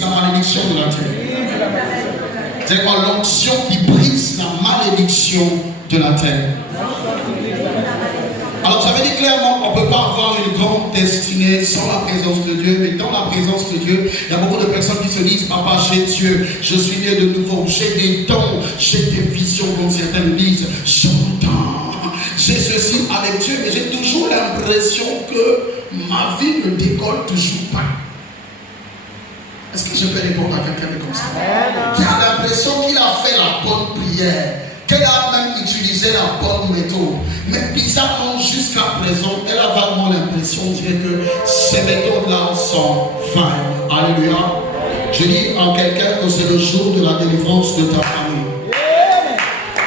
la malédiction de la terre. C'est quoi l'onction qui brise la malédiction de la terre. Alors ça veut dire clairement qu'on ne peut pas avoir une grande destinée sans la présence de Dieu. Mais dans la présence de Dieu, il y a beaucoup de personnes qui se disent: papa, j'ai Dieu, je suis né de nouveau, j'ai des dons, j'ai des visions, comme certaines disent, j'entends, j'ai ceci avec Dieu, mais j'ai toujours l'impression que ma vie ne décolle toujours pas. Est-ce que je peux répondre à quelqu'un de comme ça? Qui a l'impression qu'il a fait la bonne prière, qu'elle a même utilisé la bonne méthode, mais bizarrement jusqu'à présent, elle a vaguement l'impression de dire que ces méthodes-là sont vaines. Alléluia. Je dis en quelqu'un que c'est le jour de la délivrance de ta famille.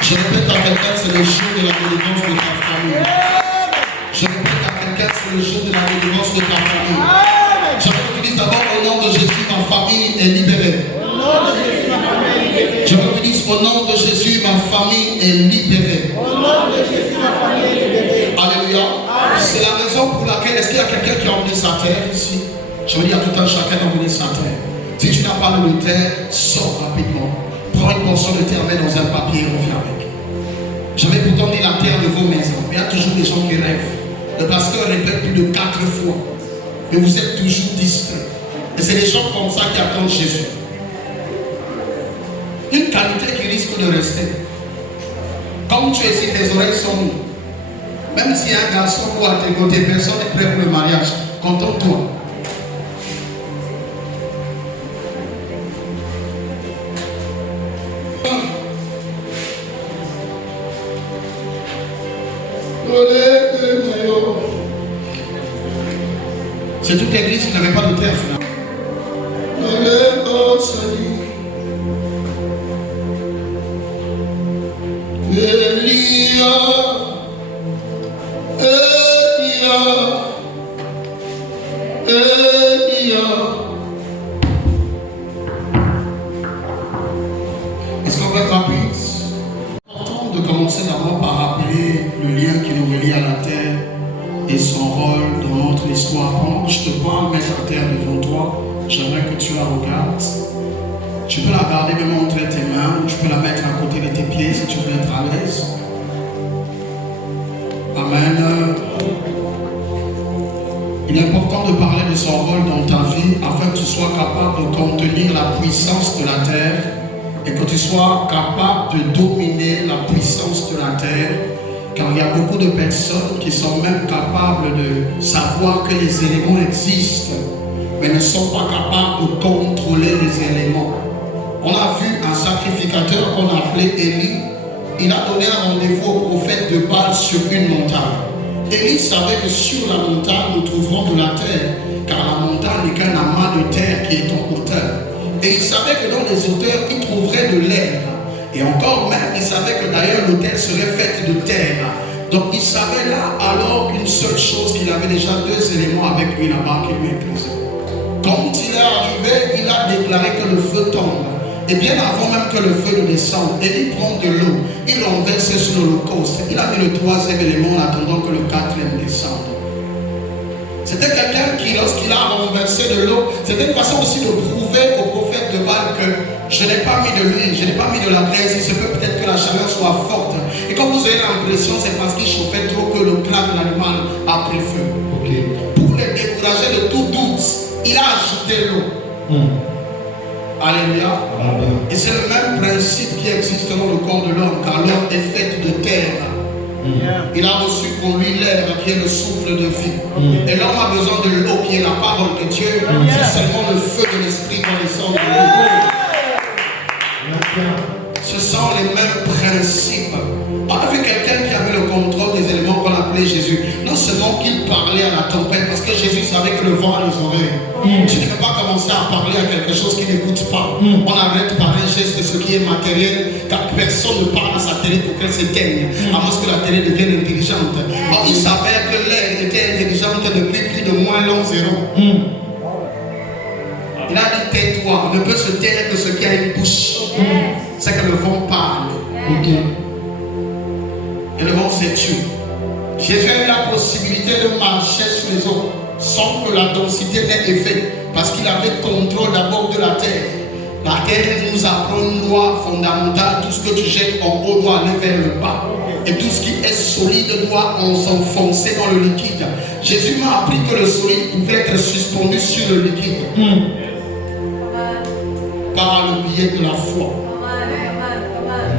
Je répète à quelqu'un, c'est le jour de la délivrance de ta famille. Je répète à quelqu'un, c'est le jour de la délivrance de ta famille. J'aimerais que tu dises d'abord: au nom de Jésus, ma famille est libérée. Je veux que tu dises: au nom de Jésus, ma famille est libérée. Au nom de Jésus, ma famille est libérée. Alléluia. C'est la raison pour laquelle, est-ce qu'il y a quelqu'un qui a emmené sa terre ici? Je veux dire à tout un chacun d'emmener sa terre. Si tu n'as pas de terre, sors rapidement. Prends une portion de terre, mets dans un papier et reviens avec. J'avais pourtant dit la terre de vos maisons. Mais il y a toujours des gens qui rêvent. Le pasteur répète plus de 4 fois. Mais vous êtes toujours distraits. Et c'est les gens comme ça qui attendent Jésus. Une qualité qui risque de rester. Comme tu es ici, tes oreilles sont nues. Même s'il y a un garçon ou à tes côtés, personne n'est prêt pour le mariage. Contente-toi. C'est toute l'église qui n'avait pas de terre. Est-ce qu'on va être rapide? C'est important de commencer d'abord par rappeler le lien qui nous relie à la terre et son rôle dans notre histoire. Pendant que je te parle, mettre la terre devant toi, j'aimerais que tu la regardes. Tu peux la garder même entre tes mains, ou tu peux la mettre à côté de tes pieds si tu veux être à l'aise. Amen. Il est important de parler de son rôle dans ta vie afin que tu sois capable de contenir la puissance de la terre et que tu sois capable de dominer la puissance de la terre. Car il y a beaucoup de personnes qui sont même capables de savoir que les éléments existent, mais ne sont pas capables de contrôler les éléments. On a vu un sacrificateur qu'on appelait Élie. Il a donné un rendez-vous au prophète de Baal sur une montagne. Élie savait que sur la montagne, nous trouverons de la terre, car la montagne n'est qu'un amas de terre qui est en hauteur. Et il savait que dans les hauteurs, il trouverait de l'herbe. Et encore même, il savait que d'ailleurs l'autel serait fait de terre. Donc il savait là alors une seule chose, qu'il avait déjà 2 éléments avec lui là-bas qu'il maîtrisait. Quand il est arrivé, il a déclaré que le feu tombe. Et bien avant même que le feu ne descende, il prend de l'eau, il renverse sur l'holocauste. Il a mis le 3e élément en attendant que le 4e descende. C'était quelqu'un qui, lorsqu'il a renversé de l'eau, c'était une façon aussi de prouver au prophète de Baal que je n'ai pas mis de l'huile, je n'ai pas mis de la graisse, il se peut peut-être que la chaleur soit forte. Et quand vous avez l'impression, c'est parce qu'il chauffait trop que le crâne de l'animal a pris feu. Okay. Pour les décourager de tout doute, il a ajouté l'eau. Alléluia. Et c'est le même principe qui existe dans le corps de l'homme, car l'homme est fait de terre. Il a reçu pour lui l'air qui est le souffle de vie. Et l'homme a besoin de l'eau qui est la parole de Dieu. C'est seulement le feu de l'esprit qu'on descend de l'eau. Ce sont les mêmes principes. On a vu quelqu'un qui avait le contrôle des éléments qu'on appelait Jésus. Non seulement qu'il parlait à la tempête, parce que Jésus savait que le vent a les oreilles. Tu ne peux pas commencer à parler à quelque chose qui n'écoute pas. On arrête par un geste ce qui est matériel, car personne ne parle à sa télé pour qu'elle s'éteigne, à moins que la télé devienne intelligente. Or, il savait que l'air était intelligente depuis plus de moins long 0. Il a dit tais-toi, on ne peut se taire que ce qui a une bouche. C'est que le vent parle. Et le vent s'est tué. Jésus a eu la possibilité de marcher sur les eaux sans que la densité n'ait effet, parce qu'il avait contrôle d'abord de la terre terre nous apprend une loi fondamentale. Tout ce que tu jettes en haut doit aller vers le bas. Et tout ce qui est solide doit s'enfoncer dans le liquide. Jésus m'a appris que le solide pouvait être suspendu sur le liquide. Par le biais de la foi.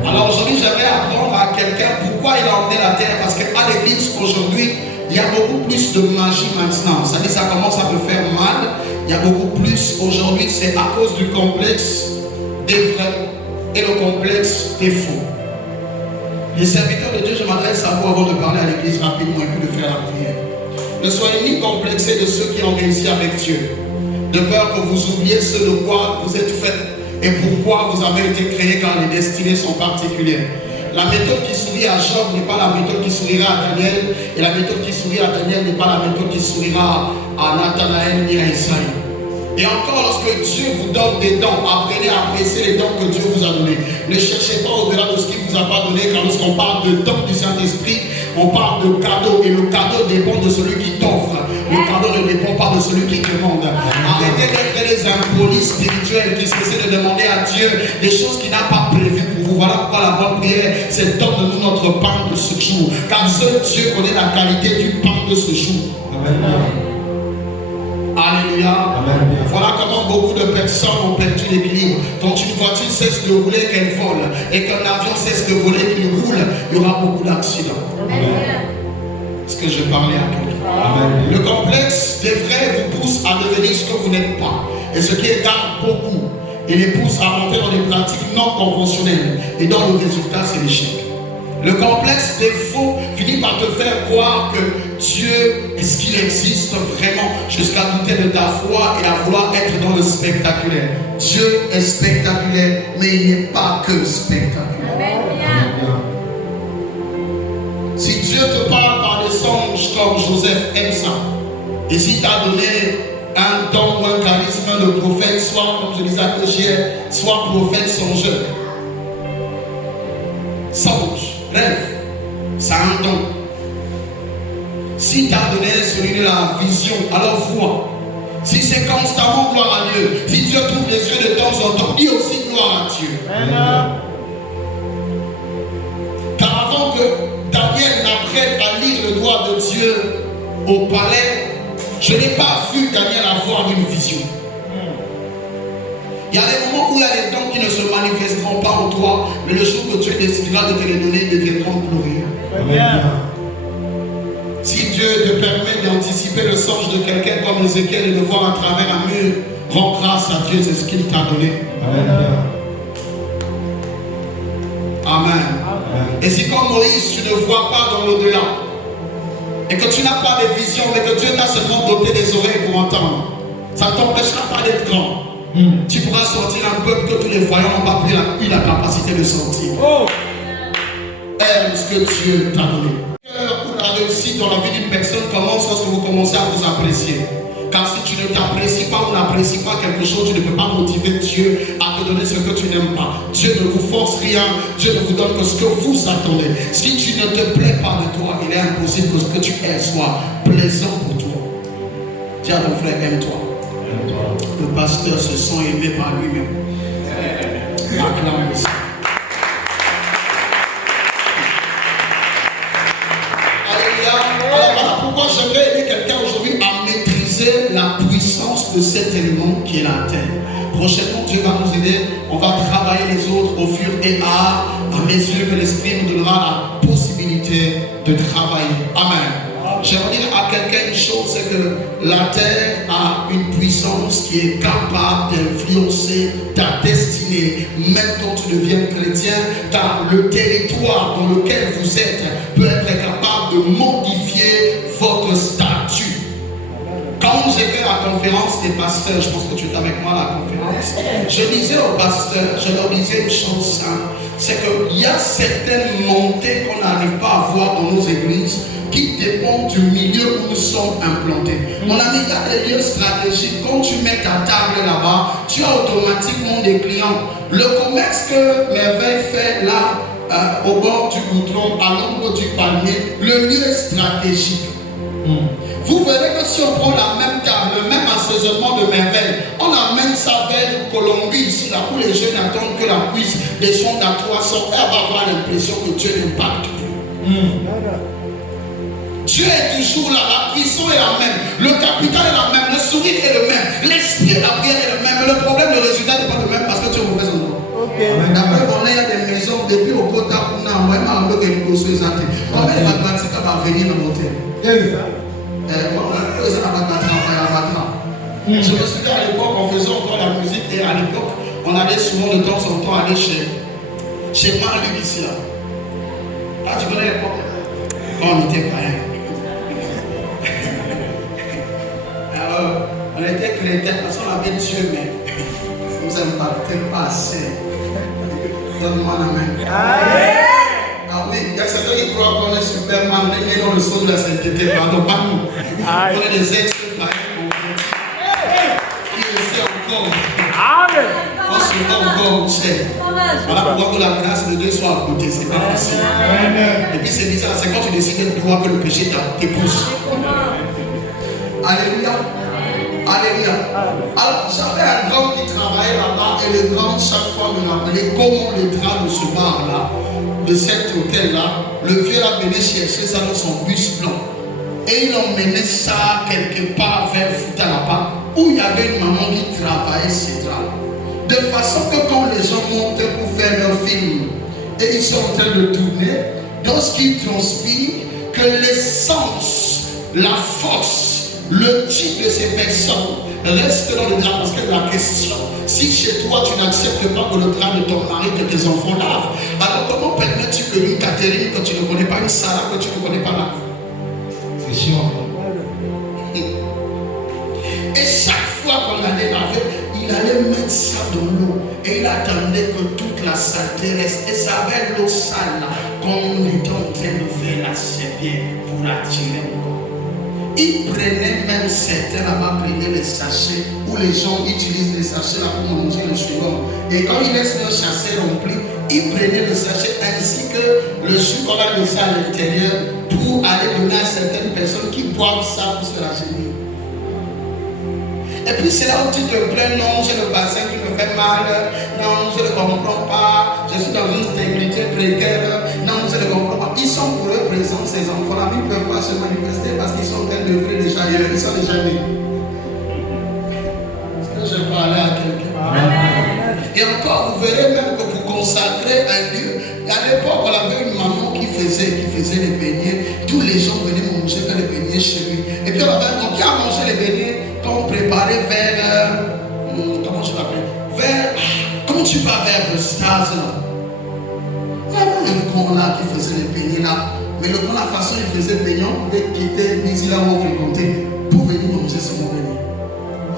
Alors aujourd'hui, j'aimerais apprendre à quelqu'un pourquoi il a emmené la terre. Parce qu'à l'église aujourd'hui, il y a beaucoup plus de magie maintenant. Ça dit, ça commence à me faire mal. Il y a beaucoup plus aujourd'hui, c'est à cause du complexe des vrais et le complexe des faux. Les serviteurs de Dieu, je m'adresse à vous avant de parler à l'église rapidement et puis de faire la prière. Ne soyez ni complexés de ceux qui ont réussi avec Dieu, de peur que vous oubliez ce de quoi vous êtes fait et pourquoi vous avez été créés, car les destinées sont particulières. La méthode qui sourit à Job n'est pas la méthode qui sourira à Daniel, et la méthode qui sourit à Daniel n'est pas la méthode qui sourira à Nathanaël ni à Isaïe. Et encore, lorsque Dieu vous donne des dons, apprenez à apprécier les dons que Dieu vous a donnés. Ne cherchez pas au-delà de ce qu'il vous a pas donné, car lorsqu'on parle de dons du Saint-Esprit, on parle de cadeau, et le cadeau dépend de celui qui t'offre. Le cadeau ne dépend pas de celui qui demande. Arrêtez d'être des impolis spirituels qui essaient de demander à Dieu des choses qu'il n'a pas prévues pour vous. Voilà pourquoi la bonne prière, c'est donne-nous notre pain de ce jour. Car seul Dieu connaît la qualité du pain de ce jour. Amen. Alléluia. Amen. Voilà comment beaucoup de personnes ont perdu l'équilibre. Quand une voiture cesse de rouler, qu'elle vole, et qu'un avion cesse de voler, qu'il roule, il y aura beaucoup d'accidents. Est-ce que je parlais à quelqu'un? Le complexe des vrais vous pousse à devenir ce que vous n'êtes pas. Et ce qui écarte beaucoup, et les pousse à rentrer dans des pratiques non conventionnelles. Et dont le résultat, c'est l'échec. Le complexe des faux finit par te faire croire que Dieu, est-ce qu'il existe vraiment, jusqu'à douter de ta foi et à vouloir être dans le spectaculaire. Dieu est spectaculaire, mais il n'est pas que spectaculaire. Amen. Si Dieu te parle par des songes comme Joseph aime ça, et si t'a donné un don ou un charisme de prophète, soit comme je disais à Cochier, soit prophète songeur. Songe, rêve, c'est un don. Si tu as donné celui de la vision, alors vois. Si c'est constamment gloire à Dieu, si Dieu trouve les yeux de temps en temps, dis aussi gloire à Dieu. Amen. Car avant que Daniel n'apprenne à lire le doigt de Dieu au palais, je n'ai pas vu Daniel avoir une vision. Il y a des moments où il y a des dons qui ne se manifesteront pas en toi, mais le jour que Dieu décidera de te les donner, ils deviendront glorieux. Amen. Si Dieu te permet d'anticiper le songe de quelqu'un comme Ézéchiel et de voir à travers un mur, rends grâce à Dieu, c'est ce qu'il t'a donné. Amen. Amen. Et si comme Moïse, tu ne vois pas dans l'au-delà, et que tu n'as pas de vision, mais que Dieu t'a seulement doté des oreilles pour entendre, ça ne t'empêchera pas d'être grand. Tu pourras sortir un peuple que tous les voyants n'ont pas eu la capacité de sortir. Oh. Aime ce que Dieu t'a donné. La réussite dans la vie d'une personne commence lorsque vous commencez à vous apprécier. Car si tu ne t'apprécies pas ou n'apprécies pas quelque chose, tu ne peux pas motiver Dieu à te donner ce que tu n'aimes pas. Dieu ne vous force rien, Dieu ne vous donne que ce que vous attendez. Si tu ne te plais pas de toi, il est impossible que ce que tu aies soit plaisant pour toi. Dis à ton frère, aime-toi. Le pasteur se sent aimé par lui-même. Acclame ça. Alors voilà pourquoi j'aimerais aider quelqu'un aujourd'hui à maîtriser la puissance de cet élément qui est la terre. Prochainement, Dieu va nous aider. On va travailler les autres au fur et à mesure que l'Esprit nous donnera la possibilité de travailler. Amen. J'aimerais dire à quelqu'un une chose, c'est que la terre a une puissance qui est capable d'influencer ta destinée. Même quand tu deviens chrétien, car le territoire dans lequel vous êtes peut être capable de modifier votre statut. Quand j'ai fait la conférence des pasteurs, je pense que tu étais avec moi à la conférence, je disais aux pasteurs, je leur disais une chose simple, c'est qu'il y a certaines montées qu'on n'arrive pas à voir dans nos églises qui dépendent du milieu où nous sommes implantés. Mon ami, il y a des lieux stratégiques. Quand tu mets ta table là-bas, tu as automatiquement des clients. Le commerce que Merveille fait là, au bord du goudron, à l'ombre du palmier, le lieu est stratégique. Vous verrez que si on prend la même table, le même assaisonnement de Merveille, on amène ça vers Colombie, ici là où les jeunes attendent que la cuisse descende à 300, elle va avoir l'impression que Dieu n'impacte plus. Dieu est toujours là, la puissance est la même, le capital est la même, le sourire est le même, l'esprit de la prière est le même, mais le problème, le résultat n'est pas le même parce que tu es mauvais endroit. D'après mon il y a des maisons depuis au Kota pour nous, moi, je vais vous dire que je vais venir dans l'hôtel. Je me souviens à l'époque, on faisait encore la musique et à l'époque, on allait souvent de temps en temps aller chez Marluc ici là. Ah, tu connais l'époque? On était païens. Alors, on était chrétiens parce qu'on avait Dieu, mais nous n'impactait pas assez. Donne-moi la main. Ah oui, il y a certains qui croient qu'on est Superman, mais dans le son de la sainteté. Pardon, pas nous. On est des ex-païens qui essaient encore. On se bat encore, c'est. Voilà pourquoi que la grâce de Dieu soit à côté, c'est pas facile. Et puis c'est bizarre, c'est quand tu décides de croire que le péché t'épouse. Alléluia. Alléluia. Alors j'avais un grand qui travaillait là-bas et le grand chaque fois me rappelait comment le drap de ce bar-là, de cet hôtel-là, le vieux là venait chercher ça dans son bus blanc. Et il emmenait ça quelque part vers Futalapa où il y avait une maman qui travaillait ces draps. De façon que quand les gens montent pour faire leur film et ils sont en train de tourner, lorsqu'ils transpirent, que l'essence, la force, le type de ces personnes reste dans le drap. Parce que la question, si chez toi tu n'acceptes pas que le drap de ton mari, que tes enfants lavent, alors comment permets-tu que une Catherine que tu ne connais pas, une Sarah que tu ne connais pas lave? C'est sûr. Et chaque fois qu'on allait laver, il allait mettre ça dans l'eau et il attendait que toute la saleté reste. Et ça avait l'eau sale là, comme on était en train de faire la serviette pour attirer encore. Il prenait même certains là-bas, prenaient les sachets où les gens utilisent les sachets là pour manger le suivant. Et quand il laisse le sachet rempli, il prenait le sachet ainsi que le jus qu'on a laissé à l'intérieur pour aller donner à certaines personnes qui boivent ça pour se rajeunir. Et puis c'est là où tu te plains, non, j'ai le bassin qui me fait mal, non, je ne comprends pas, je suis dans une stabilité précaire, non, je ne comprends pas. Ils sont pour eux présents, ces enfants-là, ils ne peuvent pas se manifester parce qu'ils sont en train d'œuvrer déjà ailleurs, ils sont déjà nés. Est-ce que je parlais à quelqu'un? Et encore, vous verrez même que pour consacrer un lieu, à l'époque, on avait une maman qui faisait les beignets, tous les gens venaient manger les beignets chez lui. Et puis on avait un homme qui a mangé les beignets qu'on préparait vers, comment je l'appelle? Vers, comment tu vas vers le stade là? Il y avait un con là qui faisait les beignets là. Mais le con, la façon il faisait les beignets, on pouvait quitter Nizi là où on fréquentait pour venir manger son beignet.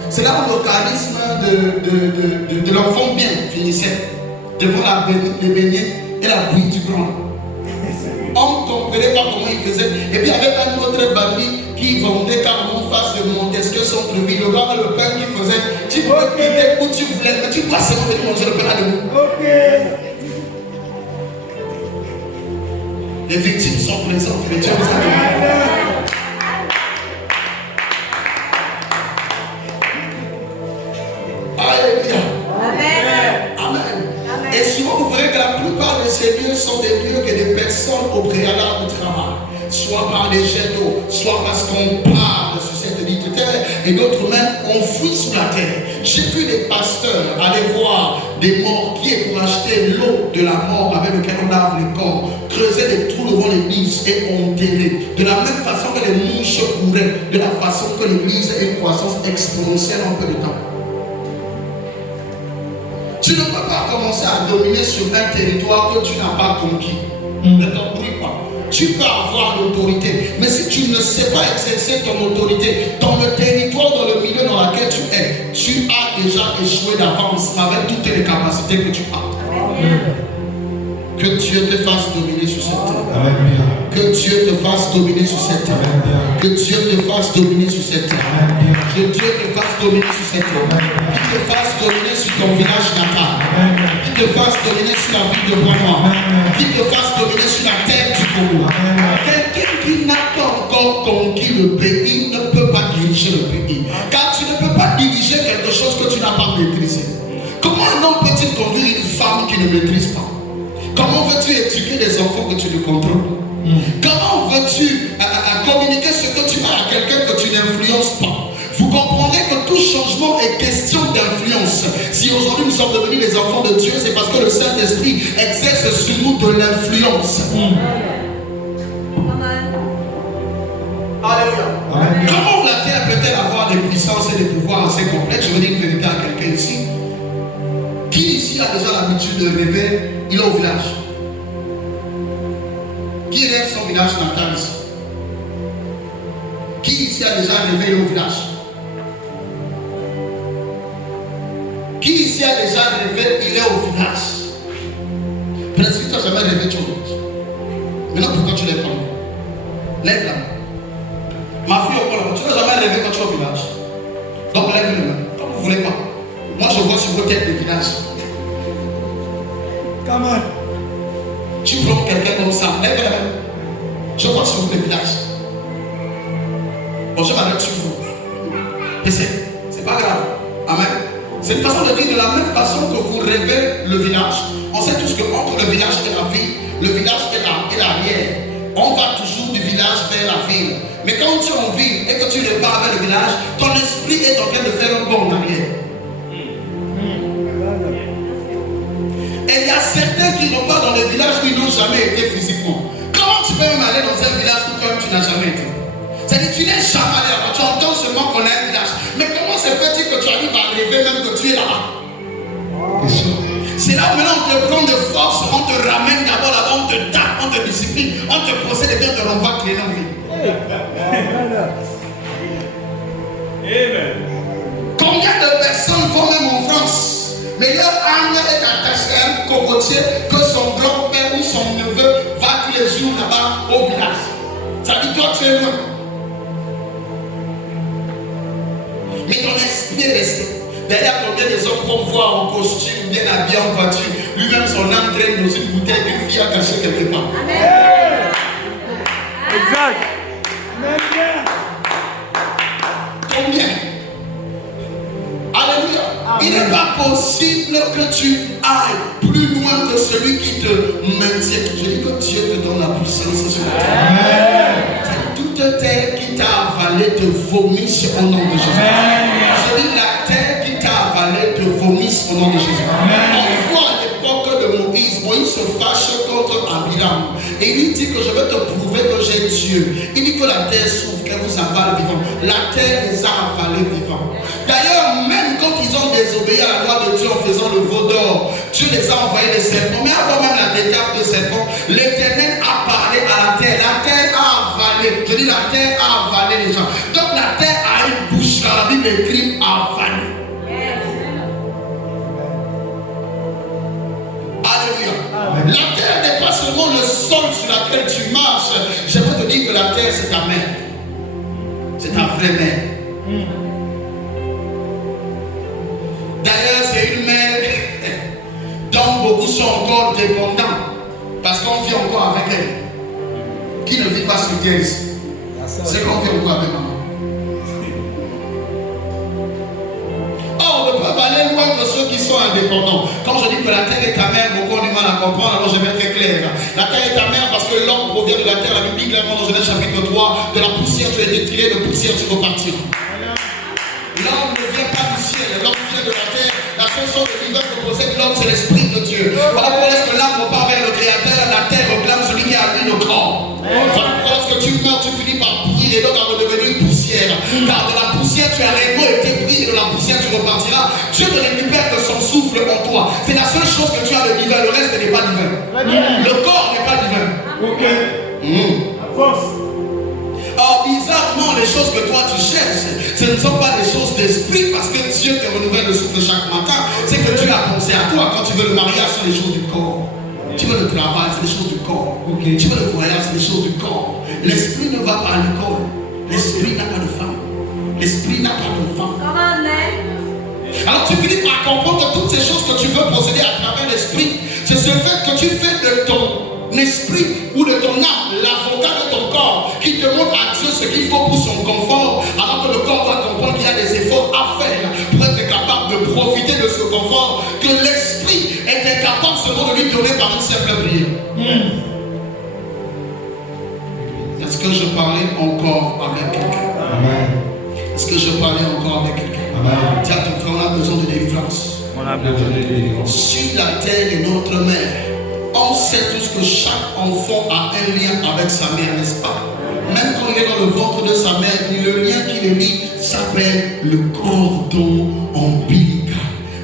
C'est là où le charisme de l'enfant bien finissait devant les beignets et la bouillie du grand. On ne comprenait pas comment il faisait. Et puis il y avait un autre bandit qui vendait carrément face de Montesquieu centre-ville. Le gars, le pain qu'il faisait, tu pouvais quitter où tu voulais, mais tu dois seulement venir manger le pain là debout. Les victimes sont présentes. Les Dieu vous a Alléluia. Amen. Et souvent, vous verrez que la plupart de ces lieux sont des lieux que des personnes au préalable travaillent. Soit par les jets d'eau, soit parce qu'on parle sur cette vie de terre, et d'autres même enfouis sous la terre. J'ai vu des pasteurs aller voir des morts qui est pour acheter l'eau de la mort avec lequel on lave les corps, creuser des trous devant l'église et enterrer. De la même façon que les mouches couraient, de la façon que l'église a une croissance exponentielle en peu de temps. Tu ne peux pas commencer à dominer sur un territoire que tu n'as pas conquis. Ne t'embrouille pas. Tu peux avoir l'autorité, mais si tu ne sais pas exercer ton autorité dans le territoire, dans le milieu dans lequel tu es, tu as déjà échoué d'avance avec toutes les capacités que tu as. Amen. Que Dieu te fasse dominer sur cette terre. Amen. Que Dieu te fasse dominer sur cette terre. Amen. Que Dieu te fasse dominer sur cette terre. Amen. Que Dieu te fasse dominer sur cette terre. Qu'il te fasse dominer sur ton village natal. Qu'il te fasse dominer sur la ville de Bois-Noir. Qu'il te fasse dominer sur la terre du Congo. Quelqu'un qui n'a pas encore conquis le pays ne peut pas diriger le pays. Car tu ne peux pas diriger quelque chose que tu n'as pas maîtrisé. Comment un homme peut peut-il conduire une femme qui ne maîtrise pas? Comment veux-tu éduquer les enfants que tu ne contrôles pas? Comment veux-tu communiquer ce que tu as à quelqu'un que tu n'influences pas? Vous comprendrez que tout changement est question d'influence. Si aujourd'hui nous sommes devenus les enfants de Dieu, c'est parce que le Saint-Esprit exerce sur nous de l'influence. Alléluia. Comment la terre peut-elle avoir des puissances et des pouvoirs assez complexes? Je veux dire une vérité à quelqu'un ici. Qui ici a déjà l'habitude de rêver? Il est au village. Qui rêve son village natal ici? Qui ici a déjà rêvé au village? Qui ici a déjà rêvé, il est au village? Peut-être que tu n'as jamais rêvé, tu es au village. Maintenant, pourquoi tu lèves pas? Lève la main. Ma fille, tu n'as jamais rêvé quand tu es au village. Donc lève la main. Comme vous ne voulez pas. Moi, je vois sur vos têtes de village. Come on. Tu prends quelqu'un comme ça, lève la main. Je vois sur le village. Bon, je m'arrête sur vous. Et c'est pas grave. Amen. C'est une façon de dire de la même façon que vous rêvez le village. On sait tous qu'entre le village et la ville, le village et l'arrière, on va toujours du village vers la ville. Mais quand tu es en ville et que tu repars vers le village, ton esprit est en train de faire un bond en arrière. Et il y a certains qui n'ont pas dans le village où ils n'ont jamais été physiquement. Comment tu peux même aller dans un village où toi-même tu n'as jamais été? C'est-à-dire que tu n'es jamais allé là-bas, tu entends seulement qu'on a un village. Mais comment se fait-il que tu arrives à rêver même que tu es là-bas? C'est là où maintenant on te prend de force, on te ramène d'abord là-bas, on te tape, on te discipline, on te procède et on te renvoie créer nos vies. Combien de personnes vont même en France, mais leur âme est attachée à un cocotier que son grand-père ou son neveu va tous les jours là-bas au village. Ça dit toi tu es loin. Mais ton esprit est resté. Derrière combien des hommes qu'on voit en costume, bien habillés en voiture, lui-même son âme traîne dans une bouteille qu'une fille a cachée quelque part. Amen. Exact. Combien? Alléluia. Amen. Il n'est pas possible que tu ailles plus loin que celui qui te maintient. Je dis que Dieu te donne la puissance sur la terre. Toute terre qui t'a avalé te vomisse au nom de Jésus. Je dis la terre qui t'a avalé te vomisse au nom de Jésus. On voit à l'époque de Moïse se fâche contre Abiram. Et il lui dit que je vais te prouver que j'ai Dieu. Il dit que la terre souffre, qu'elle vous avale vivant. La terre les a avalés vivants. D'ailleurs, même quand ils ont désobéi à la loi de Dieu en faisant le veau d'or, Dieu les a envoyés les serpents. Mais avant même la détape de serpents, l'Éternel a parlé à la terre. La terre a avalé. Je dis la terre a avalé les gens. Donc la terre a une bouche. Car la Bible écrit avalé. Alléluia. La terre n'est pas seulement le sol sur lequel tu marches. Je peux te dire que la terre c'est ta mère. C'est ta vraie mère. D'ailleurs, c'est une mère dont beaucoup sont encore dépendants parce qu'on vit encore avec elle. Qui ne vit pas sur terre ici? C'est qu'on vit encore avec maman. On ne peut pas aller loin de ceux qui sont indépendants. Quand je dis que la terre est ta mère, beaucoup ont du mal à comprendre, alors je vais être clair. La terre est ta mère parce que l'homme provient de la terre. La Bible dit clairement dans Genèse chapitre 3, de la poussière tu as été tiré, de poussière tu repartiras. L'homme ne vient pas du ciel, l'homme vient de la terre. La seule chose de l'univers que possède l'homme, c'est l'esprit de Dieu. Voilà pourquoi lorsque l'âme repart vers le Créateur, la terre réclame celui qui a lui le corps. Voilà pourquoi lorsque tu meurs, tu finis par pourrir et donc à redevenir une poussière. Car de la poussière, tu as réellement été pris et de la poussière, tu repartiras. Dieu ne récupère que son souffle en toi. C'est la seule chose que tu as de divin, le reste n'est pas divin. Le corps n'est pas divin. Ok. À force. Or, bizarrement, les choses que toi tu cherches, ce ne sont pas des choses d'esprit parce que Dieu te renouvelle le souffle chaque matin. C'est que Dieu a pensé à toi. Quand tu veux le mariage, c'est les choses du corps. Tu veux le travail, c'est les choses du corps. Okay. Tu veux le voyage, c'est les choses du corps. L'esprit ne va pas à l'école. L'esprit n'a pas de femme. L'esprit n'a pas d'enfant. Alors tu finis par comprendre que toutes ces choses que tu veux posséder à travers l'esprit, c'est ce fait que tu fais de ton esprit ou de ton âme, l'avocat de ton corps, qui te montre à Dieu ce qu'il faut pour son confort, alors que le corps doit comprendre qu'il y a des efforts à faire pour être capable de profiter profiter de ce confort que l'esprit est incapable seulement de lui donner par une simple prière. Est-ce que je parlais encore avec quelqu'un? Est-ce que je parlais encore avec quelqu'un? Dis à ton frère, on a besoin de délivrance. On a besoin de délivrance. Si la terre est notre mère, on sait tous que chaque enfant a un lien avec sa mère, n'est-ce pas? Même quand il est dans le ventre de sa mère, le lien qui le lie s'appelle le cordon ombilical.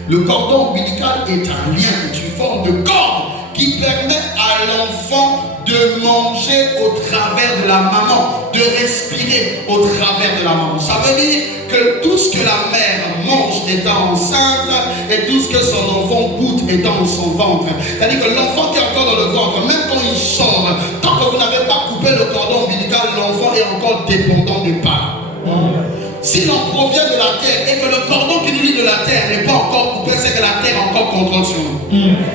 Le cordon ombilical est un lien, est une forme de corde qui permet à l'enfant de manger au travers de la maman, de respirer au travers de la maman. Ça veut dire que tout ce que la mère mange étant enceinte et tout ce que son enfant goûte étant dans son ventre. C'est-à-dire que l'enfant qui est encore dans le ventre, même quand il sort, tant que vous n'avez pas coupé le cordon ombilical, l'enfant est encore dépendant des parents. Si l'on provient de la terre et que le cordon qui nous lie de la terre n'est pas encore coupé, c'est que la terre a encore contrôle sur nous.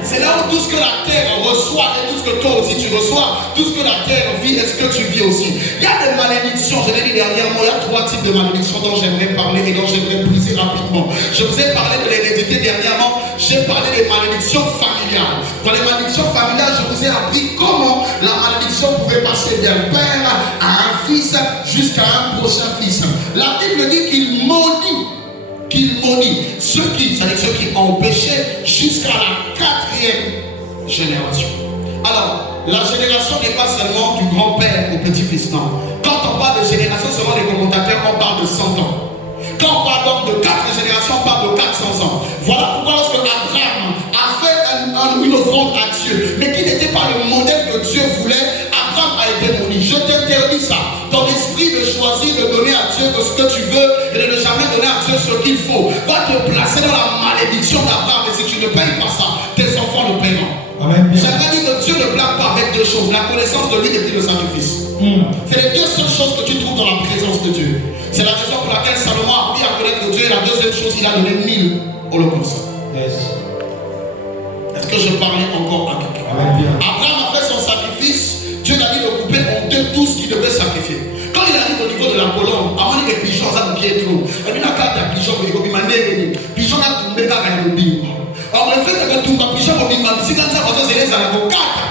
C'est là où tout ce que la terre reçoit et tout ce que toi aussi tu reçois, tout ce que la terre vit, est-ce que tu vis aussi? Il y a des malédictions, je l'ai dit dernièrement, il y a 3 types de malédictions dont j'aimerais parler et dont j'aimerais briser rapidement. Je vous ai parlé de l'hérédité dernièrement, j'ai parlé des malédictions familiales. Dans les malédictions familiales, je vous ai appris comment la malédiction pouvait passer d'un père à un fils jusqu'à un prochain fils. La Bible dit qu'il maudit ceux qui ont péché jusqu'à la 4e génération. Alors, la génération n'est pas seulement du grand-père au petit-fils, non. Quand on parle de génération, selon les commentateurs, on parle de 100 ans. Quand on parle donc de 4 générations, on parle de 400 ans. Voilà pourquoi lorsque Abraham a fait une offrande à Dieu, mais qui n'était pas le modèle que Dieu voulait, Abraham a été maudit. Je t'interdis ça. Ton esprit de choisir de donner à Dieu ce que tu veux et de ne jamais donner à Dieu ce qu'il faut va te placer dans la malédiction d'Abraham. Et si tu ne payes pas ça, tes enfants le paieront. J'aimerais dire que Dieu ne blague pas avec 2 choses, la connaissance de lui et puis le sacrifice. C'est les 2 seules choses que tu trouves dans la présence de Dieu. C'est la raison pour laquelle Salomon a appris à connaître Dieu. Et la 2e chose, il a donné 1000 holocaustes. Est-ce que je parlais encore à quelqu'un? Abraham a fait son sacrifice. Dieu l'a dit de couper en 2 tout ce qu'il devait sacrifier. Quand il arrive au niveau de la colombe, avant les pigeons, ça nous pied trop. Il y a une carte de pigeon, il y a une pigeon qui a tombé dans le bimba. Or, le fait que tout le pigeon au bimba, si quand ça va se laisser à la carte,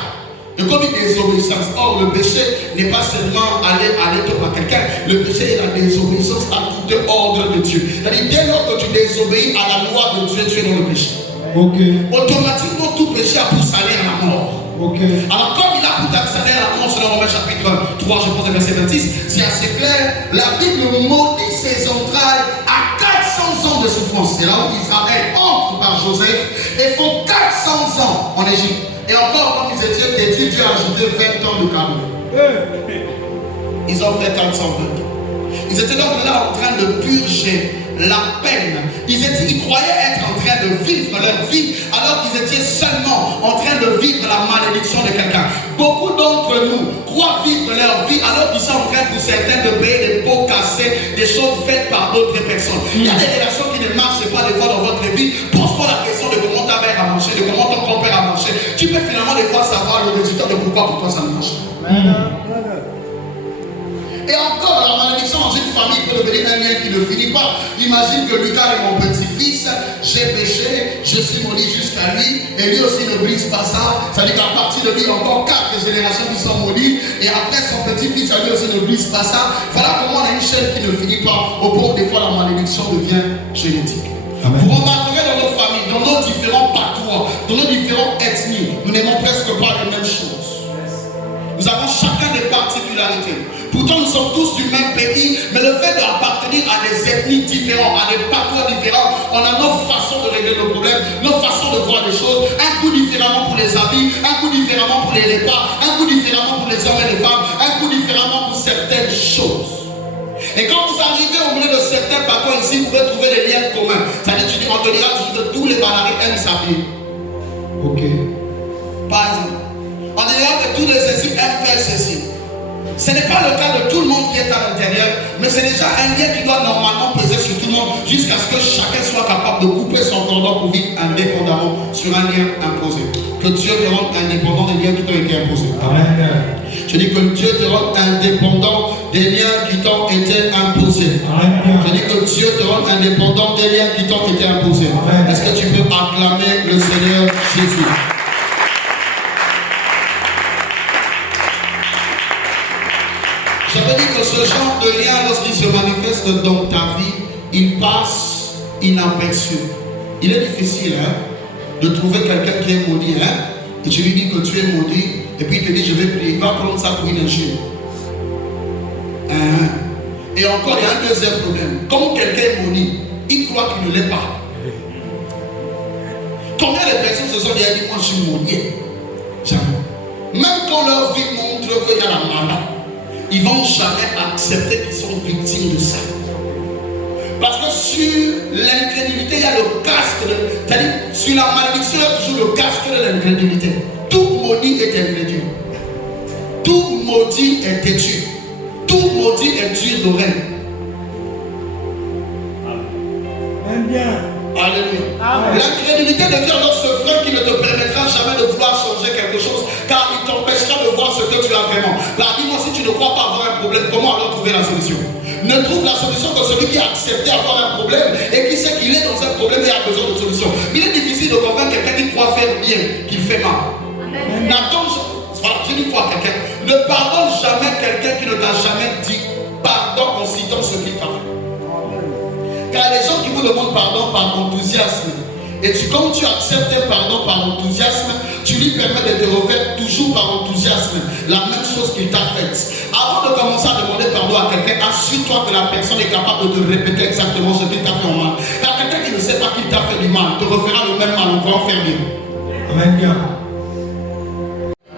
et comme une désobéissance. Or, le péché n'est pas seulement aller à quelqu'un. Le péché est la désobéissance à tout ordre de Dieu. C'est-à-dire, dès lors que tu désobéis à la loi de Dieu, tu es dans le péché. Automatiquement, tout péché a pour salaire à la mort. Alors, comme il a pour salaire à la mort, selon Romains chapitre 3, je pense, verset 26, c'est assez clair. La Bible maudit ses entrailles à 400 ans de souffrance. C'est là où Israël entre par Joseph et font 400 ans en Égypte. Et encore, quand ils étaient petits, Dieu a ajouté 20 ans de calme. Ils ont fait 420 ans. Ils étaient donc là en train de purger la peine. Ils croyaient être en train de vivre leur vie, alors qu'ils étaient seulement en train de vivre la malédiction de quelqu'un. Beaucoup d'entre nous croient vivre leur vie, alors qu'ils sont en train pour certains de payer des pots cassés, des choses faites par d'autres personnes. Il y a des relations qui ne marchent pas des fois dans votre vie. Pose-toi la question de comment ta mère a marché, de comment ton grand-père a marché. Tu peux finalement des fois savoir le résultat de pourquoi pour toi ça ne marche pas. Et encore, la malédiction dans une famille peut devenir un lien qui ne finit pas. Imagine que Lucas est mon petit-fils, j'ai péché, je suis maudit jusqu'à lui, et lui aussi ne brise pas ça. Ça veut dire qu'à partir de lui, il y a encore 4 générations qui sont maudites, et après son petit-fils, lui aussi ne brise pas ça. Voilà comment on a une chaîne qui ne finit pas, au point où des fois la malédiction devient génétique. Amen. Vous remarquerez dans nos familles, dans nos différents patois, dans nos différentes ethnies, nous n'aimons presque pas les mêmes choses. Nous avons chacun des particularités. Pourtant, nous sommes tous du même pays, mais le fait d'appartenir à des ethnies différentes, à des patois différents, on a nos façons de régler nos problèmes, nos façons de voir les choses, un coup différemment pour les habits, un coup différemment pour les repas, un coup différemment pour les hommes et les femmes, un coup différemment pour certaines choses. Et quand vous arrivez au milieu de certains patois ici, vous pouvez trouver des liens communs. C'est-à-dire, tu dis, on te dira que tous les Banaris aiment s'habiller. Par exemple. On dira que tous les ceci aiment faire ceci. Ce n'est pas le cas de tout le monde qui est à l'intérieur, mais c'est déjà un lien qui doit normalement peser sur tout le monde jusqu'à ce que chacun soit capable de couper son cordon pour vivre indépendamment sur un lien imposé. Que Dieu te rende indépendant des liens qui t'ont été imposés. Amen. Je dis que Dieu te rende indépendant des liens qui t'ont été imposés. Amen. Je dis que que Dieu te rende indépendant des liens qui t'ont été imposés. Est-ce que tu peux acclamer le Seigneur Jésus? Ça veut dire que ce genre de lien, lorsqu'il se manifeste dans ta vie, il passe inaperçu. Il est difficile de trouver quelqu'un qui est maudit, et tu lui dis que tu es maudit, et puis il te dit je vais prier, il va prendre ça pour une injure. Et encore, il y a un deuxième problème. Comme quelqu'un est maudit, il croit qu'il ne l'est pas. Combien de personnes se sont dit, moi je suis maudit? Jamais. Même quand leur vie montre qu'il y a la maladie, ils ne vont jamais accepter qu'ils sont victimes de ça. Parce que sur l'incrédulité, il y a le casque. C'est-à-dire, sur la malédiction, il y a toujours le casque de l'incrédulité. Tout maudit est incrédule. Tout maudit est têtu. Tout maudit est dur d'oreille. Alléluia. L'incrédulité devient alors ce frein qui ne te permettra jamais de vouloir changer quelque chose, car il t'empêchera de voir ce que tu as vraiment. Là, dis-moi, si tu ne crois pas avoir un problème, comment alors trouver la solution? Ne trouve la solution que celui qui a accepté avoir un problème et qui sait qu'il est dans un problème et a besoin de solution. Il est difficile de convaincre quelqu'un qui croit faire bien, qu'il fait mal. Je dis quoi à quelqu'un, ne pardonne jamais quelqu'un qui ne t'a jamais dit pardon en citant ce qu'il t'a fait. Car les gens qui vous demandent pardon par enthousiasme, et comme tu acceptes un pardon par enthousiasme, tu lui permets de te refaire toujours par enthousiasme la même chose qu'il t'a faite. Avant de commencer à demander pardon à quelqu'un, assure-toi que la personne est capable de te répéter exactement ce qu'il t'a fait en mal. Car quelqu'un qui ne sait pas qu'il t'a fait du mal te refera le même mal, on va en faire mieux. Amen.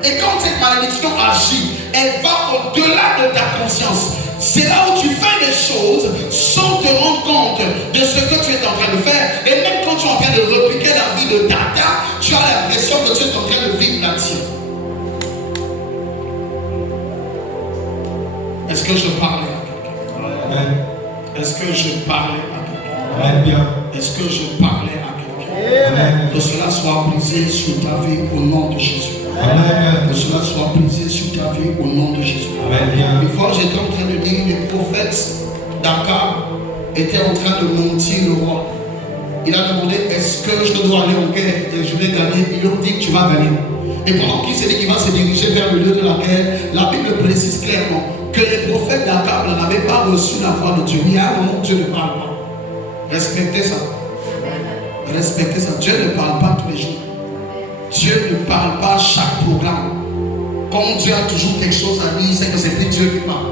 Et quand cette malédiction agit, elle va au-delà de ta conscience. C'est là où tu fais des choses sans te rendre compte de ce que tu es en train de faire. Et même quand tu es en train de répliquer la vie de Tata, tu as l'impression que tu es en train de vivre là-dessus. Est-ce que je parlais à quelqu'un? Est-ce que je parlais à quelqu'un? Est-ce que je parlais à quelqu'un? Que cela soit brisé sur ta vie au nom de Jésus. Amen. Que cela soit brisé sur ta vie au nom de Jésus. Amen. Une fois, j'étais en train de dire, les prophètes d'Akab étaient en train de mentir le roi. Il a demandé, est-ce que je dois aller en guerre et je vais gagner? Ils lui ont dit, tu vas gagner. Et pendant qu'il s'est dit qu'il va se diriger vers le lieu de la guerre, la Bible précise clairement que les prophètes d'Akab n'avaient pas reçu la voix de Dieu. Il y a un moment où Dieu ne parle pas. Respectez ça. Respectez ça. Dieu ne parle pas tous les jours. Dieu ne parle pas à chaque programme. Comme Dieu a toujours quelque chose à dire, c'est que c'est plus Dieu qui parle.